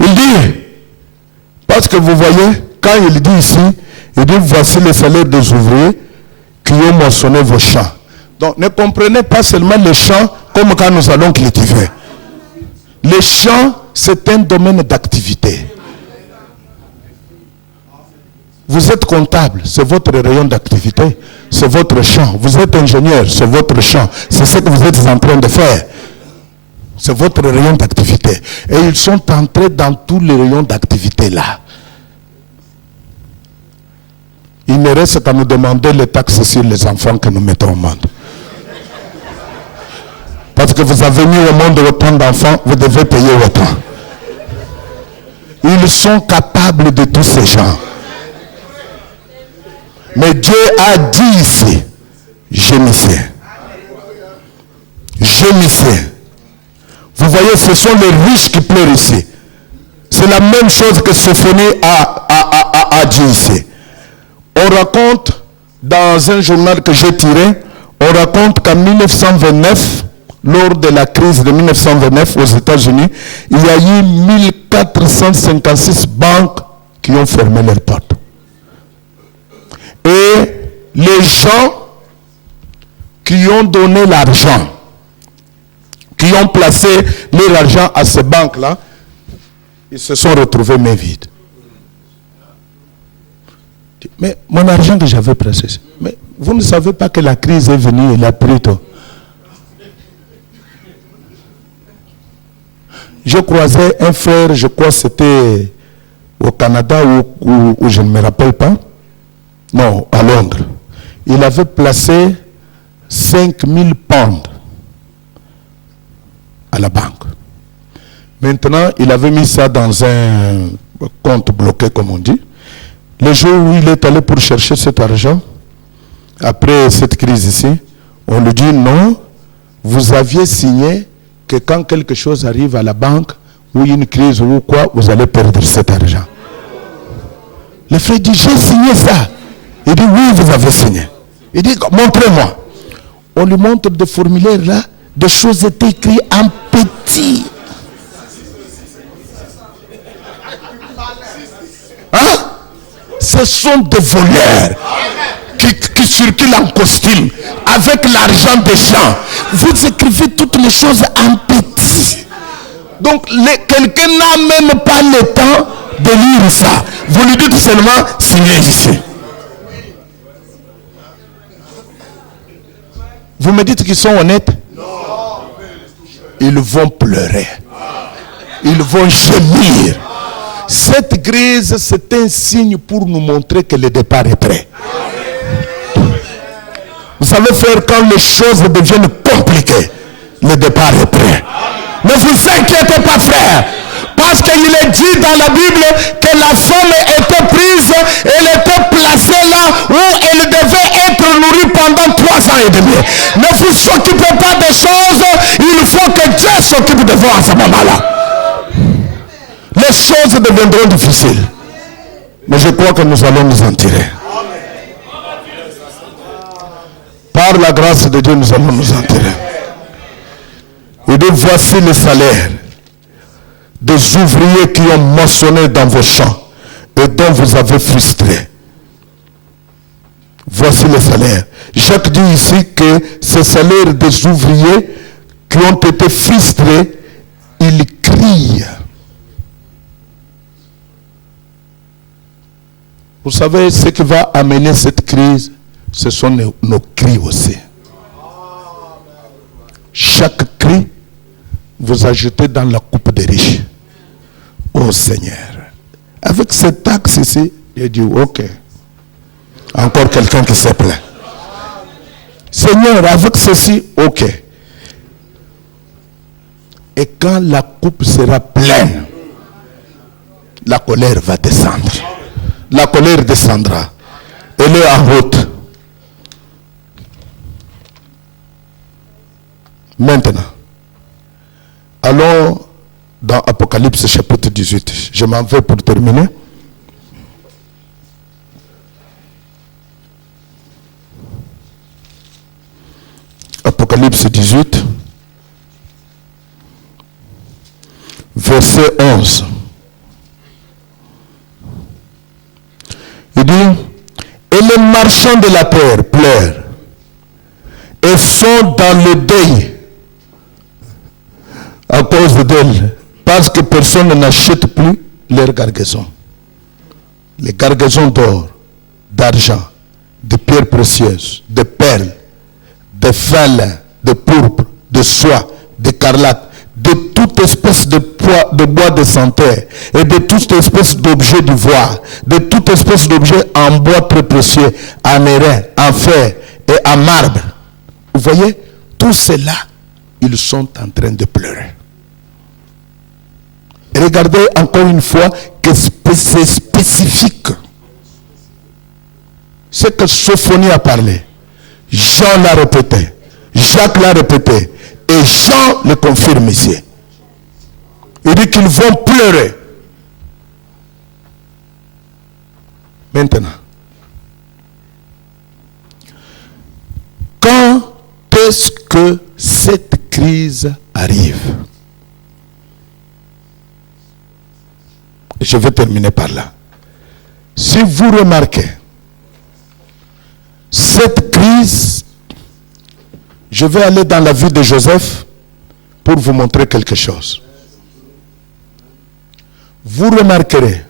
Il dit, parce que vous voyez, quand il dit ici, il dit, voici les salaires des ouvriers qui ont moissonné vos champs. Donc ne comprenez pas seulement les champs comme quand nous allons cultiver. Les champs, c'est un domaine d'activité. Vous êtes comptable, c'est votre rayon d'activité, c'est votre champ. Vous êtes ingénieur, c'est votre champ. C'est ce que vous êtes en train de faire. C'est votre rayon d'activité. Et ils sont entrés dans tous les rayons d'activité là. Il ne reste qu'à nous demander les taxes sur les enfants que nous mettons au monde. Parce que vous avez mis au monde autant d'enfants, vous devez payer autant. Ils sont capables de tous ces gens. Mais Dieu a dit ici, gémissez. Gémissez. Vous voyez, ce sont les riches qui pleurent ici. C'est la même chose que Sophonie a dit ici. On raconte, dans un journal que j'ai tiré, on raconte qu'en 1929, lors de la crise de 1929 aux États-Unis, il y a eu 1456 banques qui ont fermé leurs portes. Et les gens qui ont donné l'argent, qui ont placé leur argent à ces banques-là, ils se sont retrouvés mains vides. Mais mon argent que j'avais placé, mais vous ne savez pas que la crise est venue et l'a pris tout. Je croisais un frère, je crois que c'était au Canada ou je ne me rappelle pas. Non, à Londres. Il avait placé 5000 pounds à la banque. Maintenant, il avait mis ça dans un compte bloqué, comme on dit. Le jour où il est allé pour chercher cet argent, après cette crise ici, on lui dit non, vous aviez signé que quand quelque chose arrive à la banque, ou une crise ou quoi, vous allez perdre cet argent. Le frère dit, j'ai signé ça. Il dit, oui, vous avez signé. Il dit, montrez-moi. On lui montre des formulaires là, des choses étaient écrites en petit. Hein? Ce sont des voleurs qui circulent en costume avec l'argent des gens. Vous écrivez toutes les choses en petit. Donc, quelqu'un n'a même pas le temps de lire ça. Vous lui dites seulement, signez ici. Vous me dites qu'ils sont honnêtes? Non. Ils vont pleurer. Ils vont gémir. Cette crise, c'est un signe pour nous montrer que le départ est prêt. Vous savez faire quand les choses deviennent compliquées, le départ est prêt. Ne vous inquiétez pas, frère. Pas Parce qu'il est dit dans la Bible que la femme était prise, elle était placée là où elle devait être nourrie pendant 3 ans et demi. Ne vous occupez pas des choses, il faut que Dieu s'occupe de vous à ce moment-là. Les choses deviendront difficiles. Mais je crois que nous allons nous en tirer. Par la grâce de Dieu, nous allons nous en tirer. Il dit, voici le salaire des ouvriers qui ont moissonné dans vos champs et dont vous avez frustré. Voici le salaire. Jacques dit ici que ce salaire des ouvriers qui ont été frustrés, ils crient. Vous savez ce qui va amener cette crise, ce sont nos cris aussi. Chaque cri, vous ajoutez dans la coupe des riches. Oh Seigneur, avec cette taxe ici, il dit ok. Encore quelqu'un qui se plaint. Seigneur, avec ceci, ok. Et quand la coupe sera pleine, la colère va descendre. La colère descendra. Elle est en route. Maintenant, allons dans Apocalypse chapitre 18. Je m'en vais pour terminer. Apocalypse 18, verset 11. Il dit, et les marchands de la terre pleurent et sont dans le deuil à cause d'elle, parce que personne n'achète plus leurs cargaisons. Les cargaisons d'or, d'argent, de pierres précieuses, de perles, de fin lin, de pourpre, de soie, d'écarlate, de toute espèce de bois de santerre et de toute espèce d'objets d'ivoire, de toute espèce d'objets en bois très précieux, en airain, en fer et en marbre. Vous voyez, tout cela, ils sont en train de pleurer. Et regardez encore une fois que c'est spécifique. Ce que Sophonie a parlé, Jean l'a répété, Jacques l'a répété, et Jean le confirme ici. Il dit qu'ils vont pleurer. Maintenant, quand est-ce que cette crise arrive? Je vais terminer par là. Si vous remarquez, cette crise, je vais aller dans la vie de Joseph pour vous montrer quelque chose. Vous remarquerez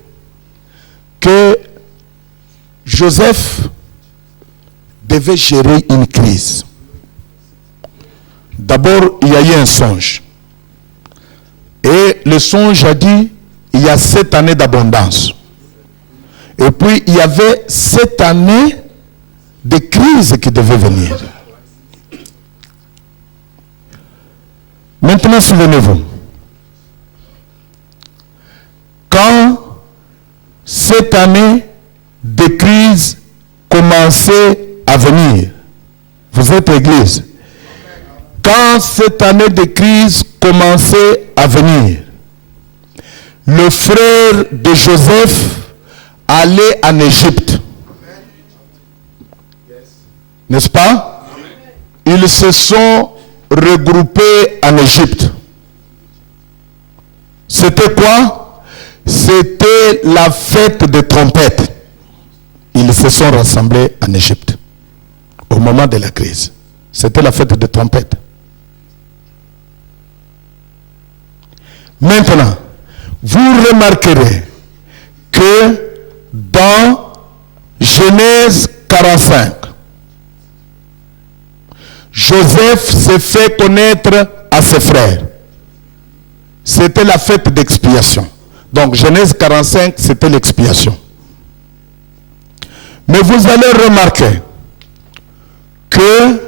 que Joseph devait gérer une crise. D'abord, il y a eu un songe. Et le songe a dit, il y a 7 années d'abondance. Et puis, il y avait 7 années de crise qui devaient venir. Maintenant, souvenez-vous. Quand cette année de crise commençait à venir, vous êtes église, quand cette année de crise commençait à venir, le frère de Joseph allait en Égypte. N'est-ce pas? Ils se sont regroupés en Égypte. C'était quoi? C'était la fête des trompettes. Ils se sont rassemblés en Égypte au moment de la crise. C'était la fête des trompettes. Maintenant, vous remarquerez que dans Genèse 45, Joseph s'est fait connaître à ses frères. C'était la fête d'expiation. Donc Genèse 45, c'était l'expiation. Mais vous allez remarquer que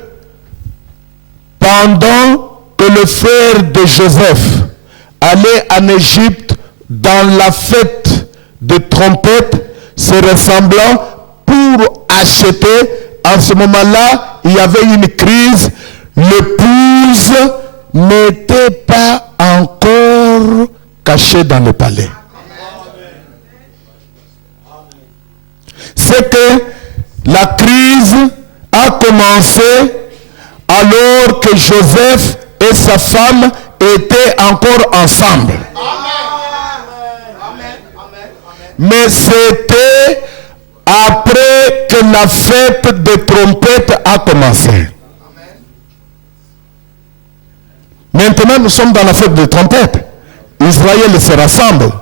pendant que le frère de Joseph allait en Égypte dans la fête de trompette se ressemblant pour acheter. En ce moment-là, il y avait une crise. L'épouse n'était pas encore cachée dans le palais. C'est que la crise a commencé alors que Joseph et sa femme étaient encore ensemble. Mais c'était après que la fête de trompette a commencé. Maintenant, nous sommes dans la fête de trompette. Israël se rassemble.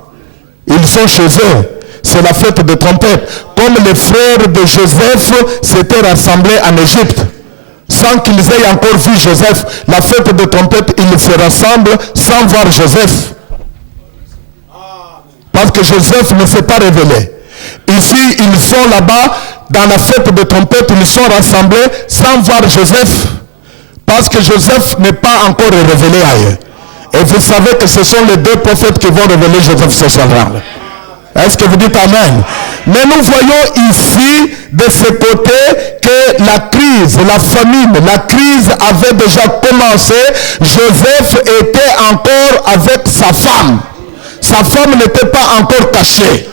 Ils sont chez eux. C'est la fête de trompette. Comme les frères de Joseph s'étaient rassemblés en Égypte. Sans qu'ils aient encore vu Joseph. La fête de trompette, ils se rassemblent sans voir Joseph. Parce que Joseph ne s'est pas révélé. Ici, ils sont là-bas, dans la fête de trompette, ils sont rassemblés sans voir Joseph. Parce que Joseph n'est pas encore révélé à eux. Et vous savez que ce sont les deux prophètes qui vont révéler Joseph ce soir-là. Est-ce que vous dites Amen? Mais nous voyons ici, de ce côté, que la crise, la famine, la crise avait déjà commencé. Joseph était encore avec sa femme. Sa femme n'était pas encore cachée.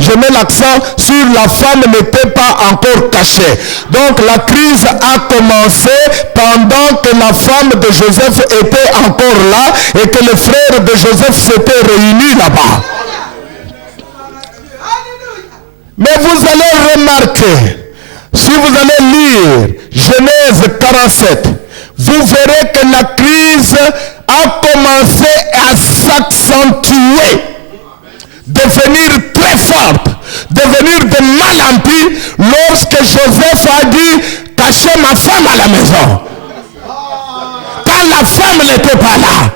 Je mets l'accent sur la femme n'était pas encore cachée. Donc la crise a commencé pendant que la femme de Joseph était encore là et que les frères de Joseph s'étaient réunis là-bas. Mais vous allez remarquer, si vous allez lire Genèse 47, vous verrez que la crise a commencé à s'accentuer, devenir très forte, devenir de mal en pis, lorsque Joseph a dit « Cachez ma femme à la maison ». Quand la femme n'était pas là.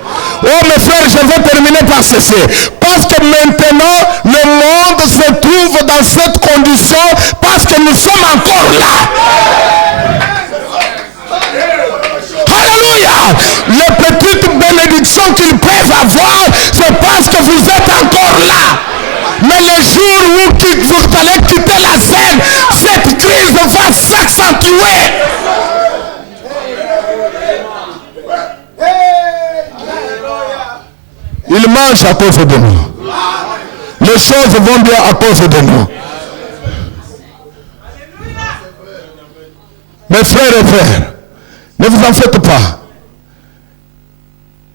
Oh mes frères, je vais terminer par ceci. Parce que maintenant, le monde se trouve dans cette condition parce que nous sommes encore là. Alléluia. Les petites bénédictions qu'ils peuvent avoir, c'est parce que vous êtes encore là. Mais le jour où vous allez quitter la scène, cette crise va s'accentuer. Il mange à cause de nous. Les choses vont bien à cause de nous. Mes frères et frères, ne vous en faites pas.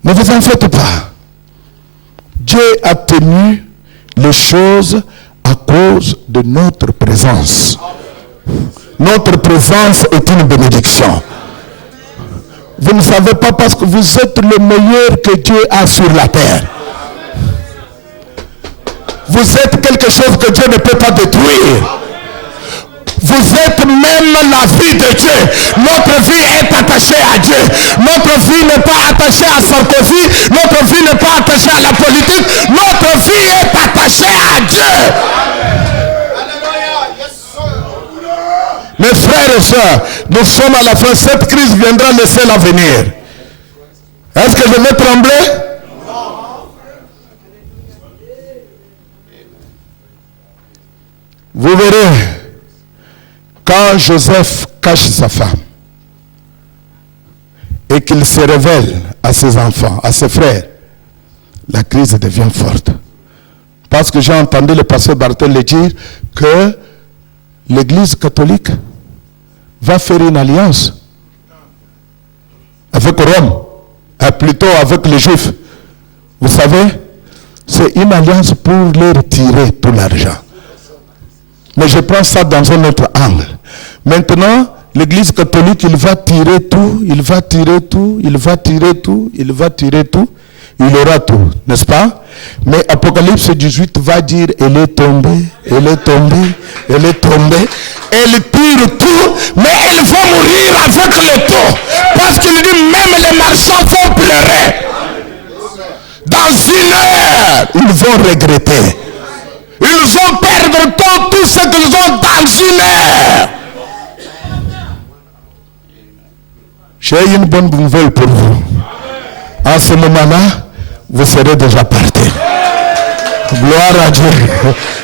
Ne vous en faites pas. Dieu a tenu les choses à cause de notre présence. Notre présence est une bénédiction. Vous ne savez pas parce que vous êtes le meilleur que Dieu a sur la terre. Vous êtes quelque chose que Dieu ne peut pas détruire. Vous êtes même la vie de Dieu. Notre vie est attachée à Dieu. Notre vie n'est pas attachée à Sarkozy. Notre vie n'est pas attachée à la politique. Notre vie est attachée à Dieu. Mes frères et sœurs, nous sommes à la fin. Cette crise viendra laisser l'avenir. Est-ce que je vais trembler? Vous verrez, quand Joseph cache sa femme et qu'il se révèle à ses enfants, à ses frères, la crise devient forte. Parce que j'ai entendu le pasteur Barthélemy dire que l'Église catholique va faire une alliance avec Rome, plutôt avec les Juifs. Vous savez, c'est une alliance pour leur tirer tout l'argent. Mais je prends ça dans un autre angle. Maintenant, l'Église catholique, il va tirer tout, il va tirer tout, il va tirer tout, il va tirer tout. Il aura tout, n'est-ce pas? Mais Apocalypse 18 va dire, elle est tombée, elle est tombée, elle est tombée. Elle tire tout, mais elle va mourir avec le tout. Parce qu'il dit, même les marchands vont pleurer. Dans une heure, ils vont regretter. Ils vont perdre tout ce qu'ils ont dans une heure. J'ai une bonne nouvelle pour vous. En ce moment-là, vous serez déjà partis. Gloire à Dieu.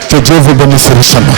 Que Dieu vous bénisse richement.